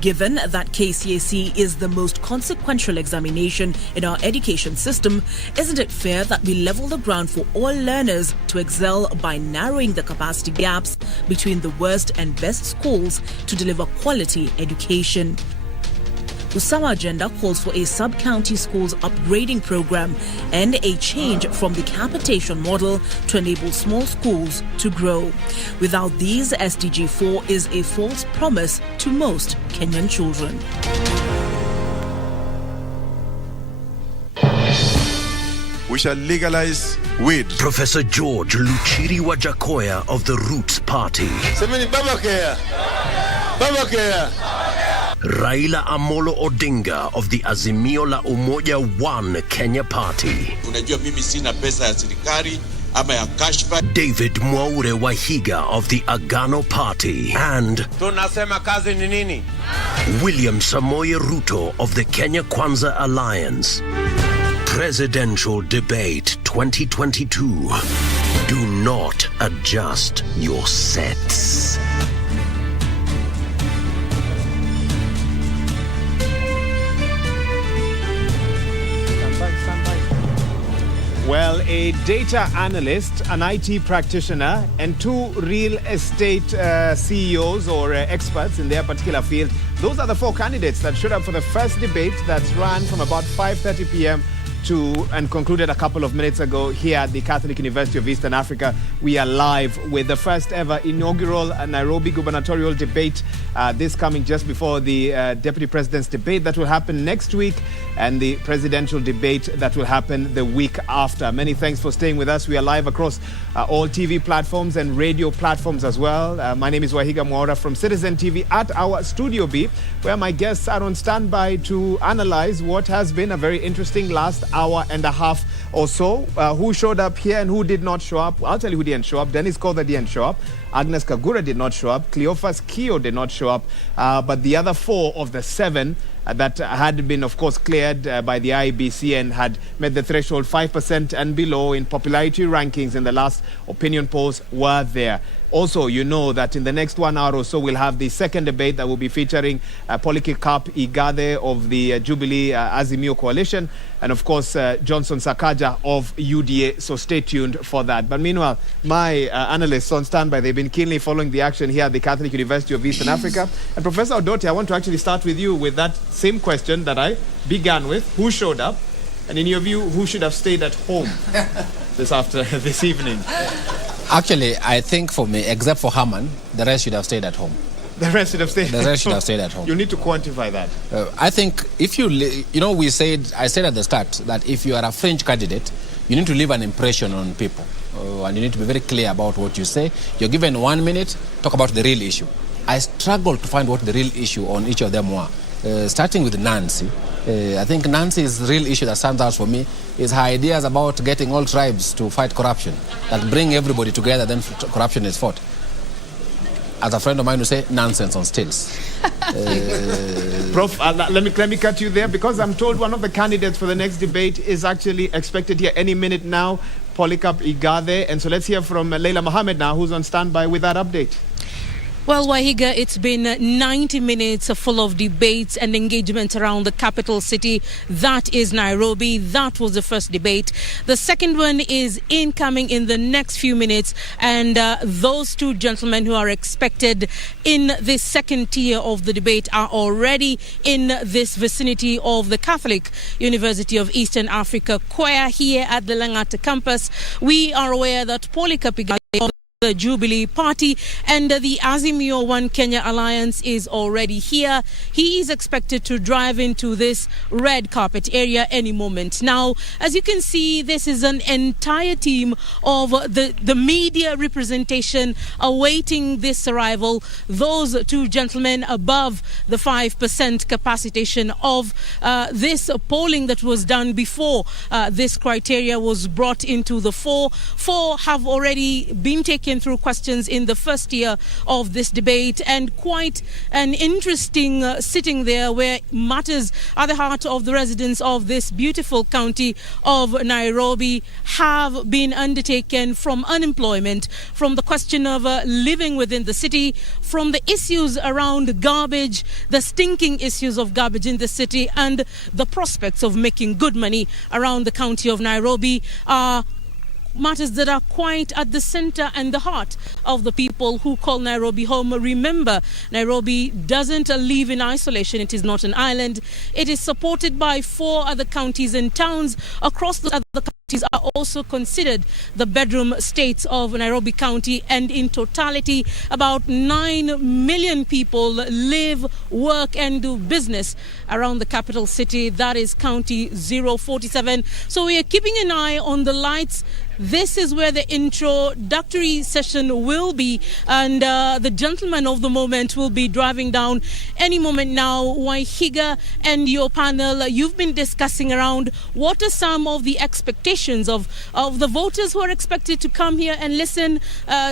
Given that KCSE is the most consequential examination in our education system, isn't it fair that we level the ground for all learners to excel by narrowing the capacity gaps between the worst and best schools to deliver quality education? Usawa agenda calls for a sub-county schools upgrading program and a change from the capitation model to enable small schools to grow. Without these, SDG 4 is a false promise to most Kenyan children. We shall legalize weed. Professor George Luchiri Wajakoya of the Roots Party. Semeni baba kea. Baba kea. Raila Amolo Odinga of the Azimio la Umoja One Kenya Party. Unajua mimi sina pesa ya serikali ama ya kashfa. David Mwaure Wahiga of the Agano Party. And tunasema kazi ni nini? William Samoei Ruto of the Kenya Kwanza Alliance. Presidential Debate 2022. Do not adjust your sets. Well, a data analyst, an IT practitioner, and two real estate CEOs or experts in their particular field. Those are the four candidates that showed up for the first debate that ran from about 5:30 p.m. and concluded a couple of minutes ago here at the Catholic University of Eastern Africa. We are live with the first ever inaugural Nairobi Gubernatorial debate. This coming just before the Deputy President's debate that will happen next week and the presidential debate that will happen the week after. Many thanks for staying with us. We are live across all TV platforms and radio platforms as well. My name is Wahiga Mwaura from Citizen TV at our Studio B, where my guests are on standby to analyze what has been a very interesting last hour and a half or so. Who showed up here and who did not show up? I'll tell you who didn't show up. Dennis Kothe didn't show up. Agnes Kagura did not show up. Cleophas Kio did not show up. But the other four of the seven that had been, of course, cleared by the IBC and had met the threshold 5% and below in popularity rankings in the last opinion polls were there. Also, you know that in the next 1 hour or so, we'll have the second debate that will be featuring Polycarp Igathe of the Jubilee Azimio Coalition and, of course, Johnson Sakaja of UDA. So stay tuned for that. But meanwhile, my analysts on standby, they've been keenly following the action here at the Catholic University of Eastern Africa. And Professor Odote, I want to actually start with you with that same question that I began with. Who showed up? And in your view, who should have stayed at home this evening? Actually, I think for me, except for Herman, the rest should have stayed at home. The rest should have stayed. The rest should have stayed at home. You need to quantify that. I think if I said at the start that if you are a fringe candidate, you need to leave an impression on people, and you need to be very clear about what you say. You're given 1 minute, talk about the real issue. I struggled to find what the real issue on each of them were. Starting with Nancy, I think Nancy's real issue that stands out for me is her ideas about getting all tribes to fight corruption, that bring everybody together, then corruption is fought. As a friend of mine would say, nonsense on stilts. Prof, let me cut you there because I'm told one of the candidates for the next debate is actually expected here any minute now, Polycarp Igathe. And so let's hear from Leila Mohammed now, who's on standby with that update. Well, Wahiga, it's been 90 minutes full of debates and engagement around the capital city. That is Nairobi. That was the first debate. The second one is incoming in the next few minutes. And those two gentlemen who are expected in this second tier of the debate are already in this vicinity of the Catholic University of Eastern Africa choir here at the Langata campus. We are aware that Polycarp Igathe, the Jubilee Party and the Azimio One Kenya Alliance is already here. He is expected to drive into this red carpet area any moment. Now, as you can see, this is an entire team of the media representation awaiting this arrival. Those two gentlemen above the 5% capacitation of this polling that was done before this criteria was brought into the fore. Four have already been taken through questions in the first year of this debate, and quite an interesting sitting there where matters at the heart of the residents of this beautiful county of Nairobi have been undertaken, from unemployment, from the question of living within the city, from the issues around garbage, the stinking issues of garbage in the city, and the prospects of making good money around the county of Nairobi are matters that are quite at the center and the heart of the people who call Nairobi home. Remember, Nairobi doesn't live in isolation. It is not an island. It is supported by 4 other counties and towns across the other counties are also considered the bedroom states of Nairobi County, and in totality about 9 million people live, work and do business around the capital city. That is County 047. So we are keeping an eye on the lights. This is where the introductory session will be, and the gentleman of the moment will be driving down any moment now. Wahiga and your panel, you've been discussing around what are some of the expectations of the voters who are expected to come here and listen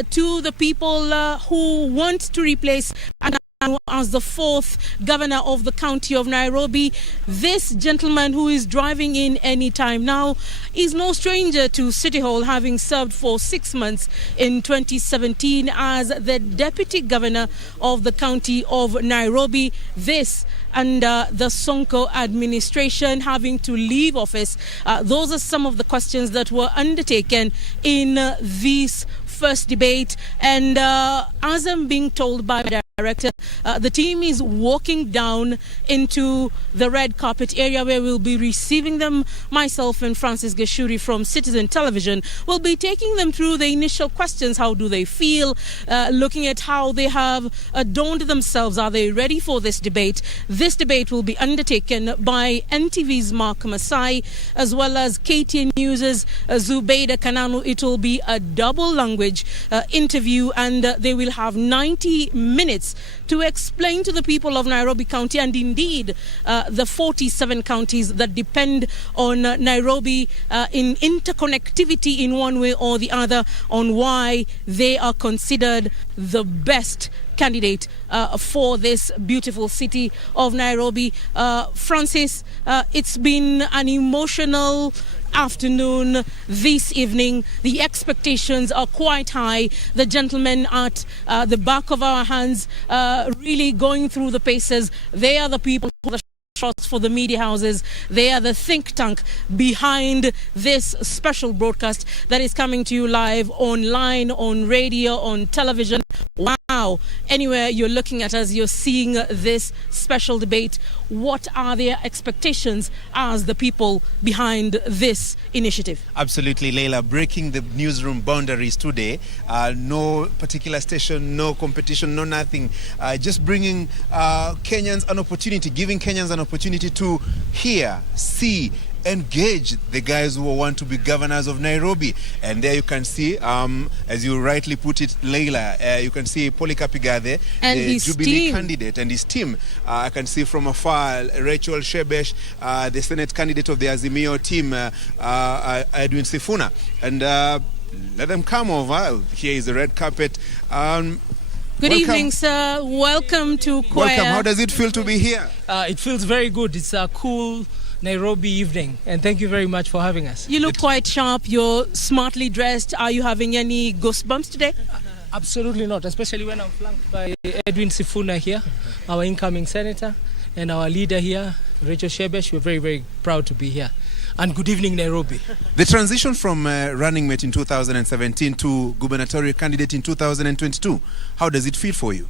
to the people who want to replace an now as the 4th governor of the county of Nairobi. This gentleman, who is driving in any time now, is no stranger to City Hall, having served for 6 months in 2017 as the deputy governor of the county of Nairobi. This under the Sonko administration, having to leave office. Those are some of the questions that were undertaken in this first debate. And as I'm being told by the director, the team is walking down into the red carpet area where we'll be receiving them. Myself and Francis Gashuri from Citizen Television will be taking them through the initial questions. How do they feel? Looking at how they have adorned themselves. Are they ready for this debate? This debate will be undertaken by NTV's Mark Masai as well as KTN News' Zubeida Kananu. It will be a double language interview, and they will have 90 minutes to explain to the people of Nairobi County, and indeed the 47 counties that depend on Nairobi in interconnectivity in one way or the other, on why they are considered the best candidate for this beautiful city of Nairobi. Francis, it's been an emotional afternoon this evening. The expectations are quite high. The gentlemen at the back of our hands really going through the paces. They are the people who are the shots for the media houses. They are the think tank behind this special broadcast that is coming to you live online, on radio, on television. Wow. Anywhere you're looking at us, you're seeing this special debate. What are their expectations as the people behind this initiative? Absolutely, Leila. Breaking the newsroom boundaries today. No particular station, no competition, no nothing. Just bringing Kenyans an opportunity, giving Kenyans an opportunity to hear, see, engage the guys who want to be governors of Nairobi. And there you can see, as you rightly put it, Leila, you can see Polycarp Igade, and the his Jubilee team. candidate, and his team. I can see from afar Rachel Shebesh, the Senate candidate of the Azimio team, Edwin Sifuna. And let them come over. Here is the red carpet. Good welcome. evening, sir. Welcome to Choir. Welcome. How does it feel to be here? It feels very good. It's a cool Nairobi evening, and thank you very much for having us. You look quite sharp. You're smartly dressed. Are you having any goosebumps today? Absolutely not, especially when I'm flanked by Edwin Sifuna here, our incoming senator, and our leader here, Rachel Shebesh. We're very, very proud to be here. And good evening, Nairobi. The transition from running mate in 2017 to gubernatorial candidate in 2022, how does it feel for you?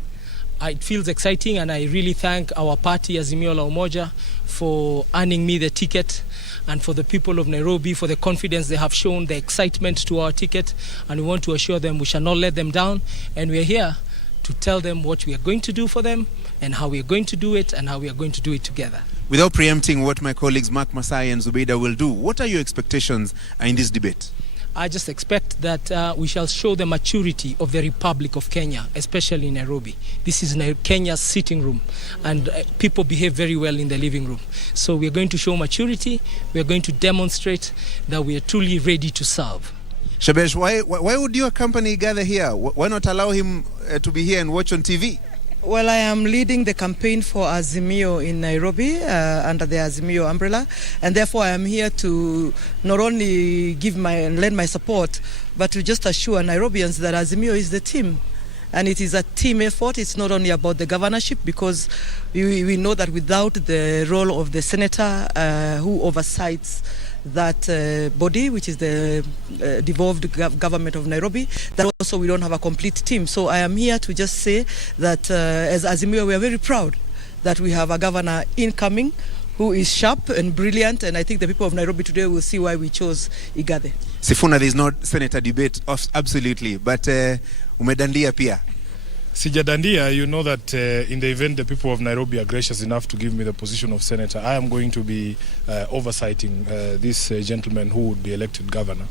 It feels exciting, and I really thank our party, Azimio la Umoja, for earning me the ticket, and for the people of Nairobi for the confidence they have shown, the excitement to our ticket, and we want to assure them we shall not let them down, and we are here to tell them what we are going to do for them and how we are going to do it and how we are going to do it together. Without preempting what my colleagues Mark Masai and Zubeida will do, what are your expectations in this debate? I just expect that we shall show the maturity of the Republic of Kenya, especially in Nairobi. This is Kenya's sitting room, and people behave very well in the living room. So we are going to show maturity. We are going to demonstrate that we are truly ready to serve. Shebesh, why would your company gather here? Why not allow him to be here and watch on TV? Well, I am leading the campaign for Azimio in Nairobi under the Azimio umbrella, and therefore I am here to not only lend my support, but to just assure Nairobians that Azimio is the team. And it is a team effort. It's not only about the governorship, because we know that without the role of the senator who oversees that body, which is the devolved government of Nairobi, that also we don't have a complete team. So I am here to just say that as Azimio, we are very proud that we have a governor incoming who is sharp and brilliant, and I think the people of Nairobi today will see why we chose Igade. Sifuna, there is no senator debate, absolutely, but umedandia pia. Sijadandia, you know that in the event the people of Nairobi are gracious enough to give me the position of senator, I am going to be oversighting this gentleman who would be elected governor.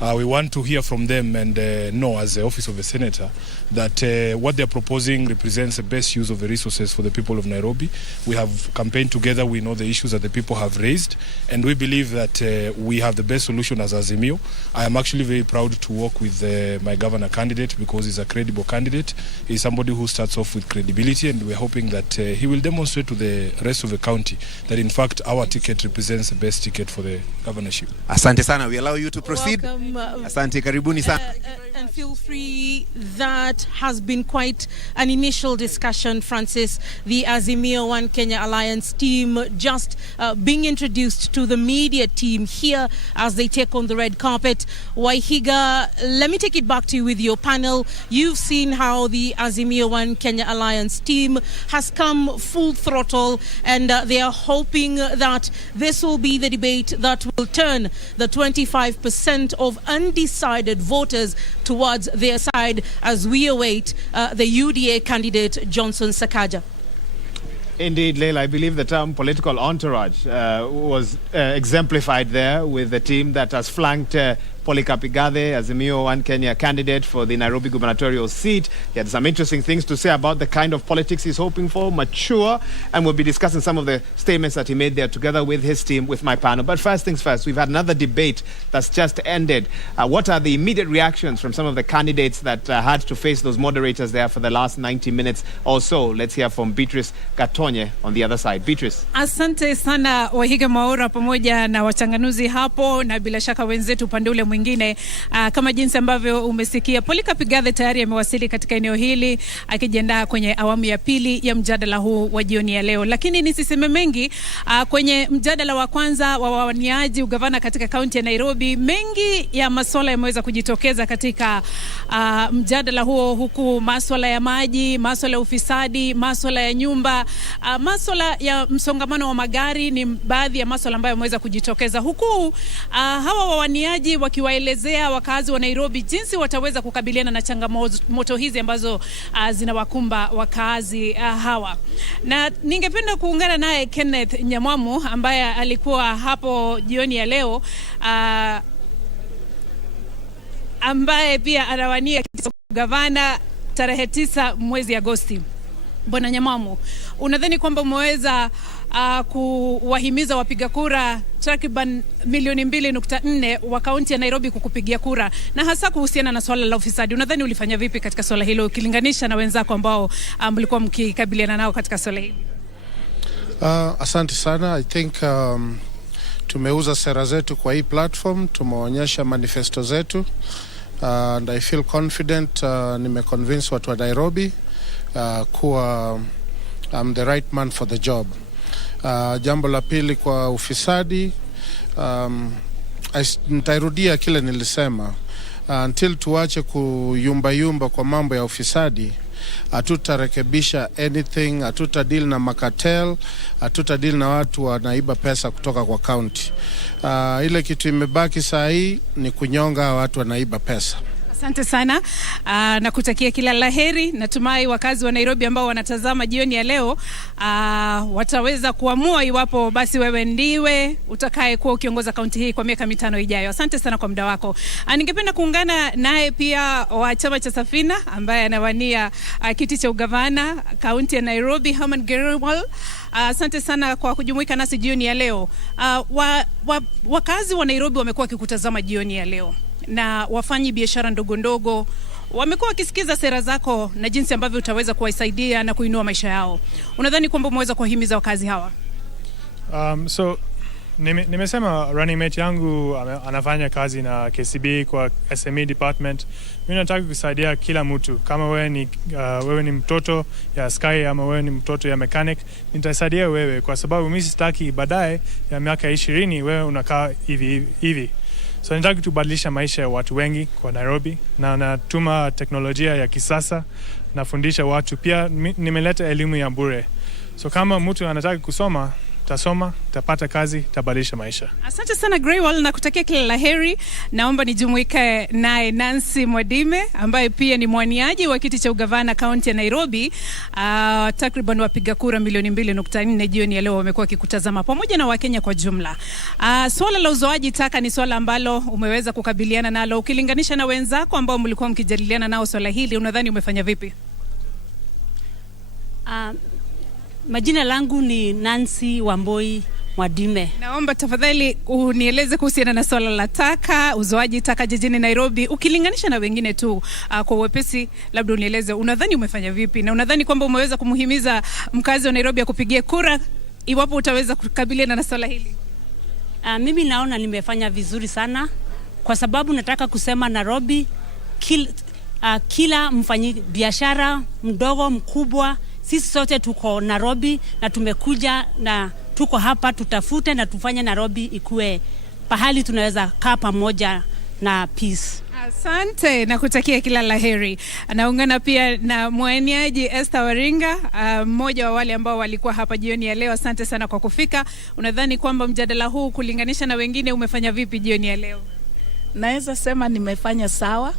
We want to hear from them and know, as the office of a senator, that what they're proposing represents the best use of the resources for the people of Nairobi. We have campaigned together, we know the issues that the people have raised, and we believe that we have the best solution as Azimio. I am actually very proud to work with my governor candidate, because he's a credible candidate. He's somebody who starts off with credibility, and we're hoping that he will demonstrate to the rest of the county that in fact our ticket represents the best ticket for the governorship. Asante sana. We allow you to proceed. Welcome, Asante, karibuni sana. And feel free. That has been quite an initial discussion, Francis. The Azimio One Kenya Alliance team just being introduced to the media team here as they take on the red carpet. Waihiga, let me take it back to you with your panel. You've seen how the Azimio One Kenya Alliance team has come full throttle, and they are hoping that this will be the debate that will turn the 25% of undecided voters towards their side as we await the UDA candidate Johnson Sakaja. Indeed, Leila, I believe the term political entourage was exemplified there with the team that has flanked Polycarp Igathe, Azimio One Kenya candidate for the Nairobi Gubernatorial seat. He had some interesting things to say about the kind of politics he's hoping for, mature, and we'll be discussing some of the statements that he made there together with his team, with my panel. But first things first, we've had another debate that's just ended. What are the immediate reactions from some of the candidates that had to face those moderators there for the last 90 minutes or so? Let's hear from Beatrice Gatonye on the other side. Beatrice. Asante sana Wahiga Mwaura pamoja na wachanganuzi hapo na bila shaka wenzetu upande ule mwingine. Kama jinsi ambavyo umesikia, Polycarp Igathe tayari amewasili katika eneo hili akijiandaa kwenye awamu ya pili ya mjadala huu wa jioni ya leo. Lakini nisiseme mengi, kwenye mjadala wa kwanza wa wawaniaji ugavana katika kaunti ya Nairobi, mengi ya masuala yameweza kujitokeza katika mjadala huo, huku masuala ya maji, masuala ya ufisadi, masuala ya nyumba, masuala ya msongamano wa magari ni baadhi ya masuala ambayo yameweza kujitokeza, huku hawa wawaniaji wakiwaelezea wakazi wa Nairobi jinsi wataweza kukabiliana na changamoto hizi ambazo zinawakumba wakazi hawa. Na ningependa kuungana naye Kenneth Nyamwamu ambaye alikuwa hapo jioni ya leo, ambaye pia anawania kiti cha gavana tarehe 9 mwezi Agosti. Bwana Nyamwamu, unadhani kwamba umeweza kuwahimiza wapiga kura takriban milioni 2.4 wa kaunti ya Nairobi kukupigia kura, na hasa kuhusiana na swala la ufisadi? Unadhani ulifanya vipi katika swala hilo ukilinganisha na wenzako ambao mlikuwa mkikabiliana nao katika swala hili? Asante sana. I think tumeuza sera zetu kwa hii platform, tumeonyesha manifesto zetu, and I feel confident, nimeconvince watu wa Nairobi kuwa I'm the right man for the job. Jambo la pili kwa ufisadi, nitairudia kile nilisema, until tuache kuyumba kwa mambo ya ufisadi, hatutarekebisha anything, hatutadeal na makatel, hatutadeal na watu wanaiba pesa kutoka kwa county. Ile kitu imebaki saa hii ni kunyonga watu wanaiba pesa. Asante sana, na kutakia kila laheri. Natumai wakazi wa Nairobi ambao wanatazama jioni ya leo wataweza kuamua iwapo basi wewe ndiwe utakaye kuwa ukiongoza kaunti hii kwa miaka 5 ijayo. Asante sana kwa muda wako. Ningependa kuungana naye pia wa chama cha Safina ambaye anawania kiti cha ugavana kaunti ya Nairobi, Herman Grewal. Asante sana kwa kujumuika nasi jioni ya leo. Wakazi wa Nairobi wamekuwa wakikutazama jioni ya leo, na wafanyi biashara ndogo ndogo wamekuwa wakisikiza sera zako na jinsi ambavyo utaweza kuwasaidia na kuinua maisha yao. Unadhani kwamba umeweza kuwahimiza wakazi hawa? So nimesema running mate yangu anafanya kazi na KCB kwa SME department. Mimi nataka kusaidia kila mtu. Kama wewe ni mtoto ya Sky ama wewe ni mtoto ya mechanic, nitasaidia wewe, kwa sababu mimi sitaki baadaye ya miaka 20 wewe unakaa hivi. So nataka tubadilisha maisha ya watu wengi kwa Nairobi, na natuma teknolojia ya kisasa, nafundisha watu. Pia nimeleta elimu ya bure. So kama mtu anataka kusoma, tasoma, tapata kazi, tabadilisha maisha. Asante sana Greywall, na kutakia kila laheri. Naomba nijumuike naye Nancy Mwadime ambaye pia ni mwaniaji wa kiti cha ugavana kaunti ya Nairobi. Takriban wapiga kura milioni 2.4 jioni ya leo wamekuwa wakikutazama pamoja na Wakenya kwa jumla. Swala la uzoaji taka ni swala ambalo umeweza kukabiliana nalo. Ukilinganisha na wenzako ambao mlikuwa mkijadiliana nao swala hili, unadhani umefanya vipi? Majina langu ni Nancy Wamboi Mwadime. Naomba tafadhali unieleze kuhusiana na swala la taka, uzoaji taka jijini Nairobi. Ukilinganisha na wengine tu kwa uwepesi, labda unieleze unadhani umefanya vipi na unadhani kwamba umeweza kumhimiza mkazi wa Nairobi akupigie kura iwapo utaweza kukabiliana na swala hili? Mimi naona nimefanya vizuri sana kwa sababu nataka kusema Nairobi kila mfanyi biashara mdogo mkubwa, sisi sote tuko Nairobi na tumekuja na tuko hapa tutafute na tufanye Nairobi ikue pahali tunaweza kaa pamoja na peace. Asante na kutakia kila laheri. Anaungana pia na mwaniaji Esther Waringa, mmoja wa wale ambao walikuwa hapa jioni ya leo. Asante sana kwa kufika. Unadhani kwamba mjadala huu kulinganisha na wengine umefanya vipi jioni ya leo? Naweza sema nimefanya sawa.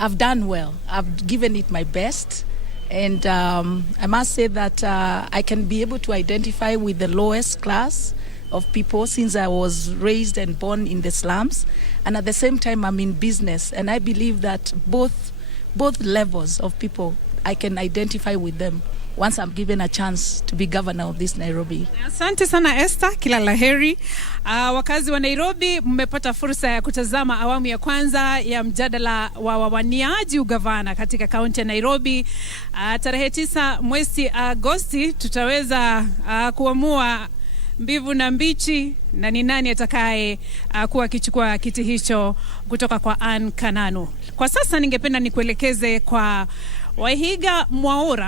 I've done well. I've given it my best. And I must say that I can be able to identify with the lowest class of people since I was raised and born in the slums. And at the same time, I'm in business. And I believe that both levels of people, I can identify with them once I'm given a chance to be governor of this Nairobi. Asante sana Esther, kila laheri. Wakazi wa Nairobi, mmepata fursa ya kutazama awamu ya kwanza ya mjadala wa wawaniaji ugavana katika kaunti ya Nairobi. Tarehe 9 mwezi Agosti tutaweza kuamua mbivu na mbichi na ni nani atakaye kuwa akichukua kiti hicho kutoka kwa Ann Kananu. Kwa sasa ningependa nikuelekeze kwa Wahiga Mwaura.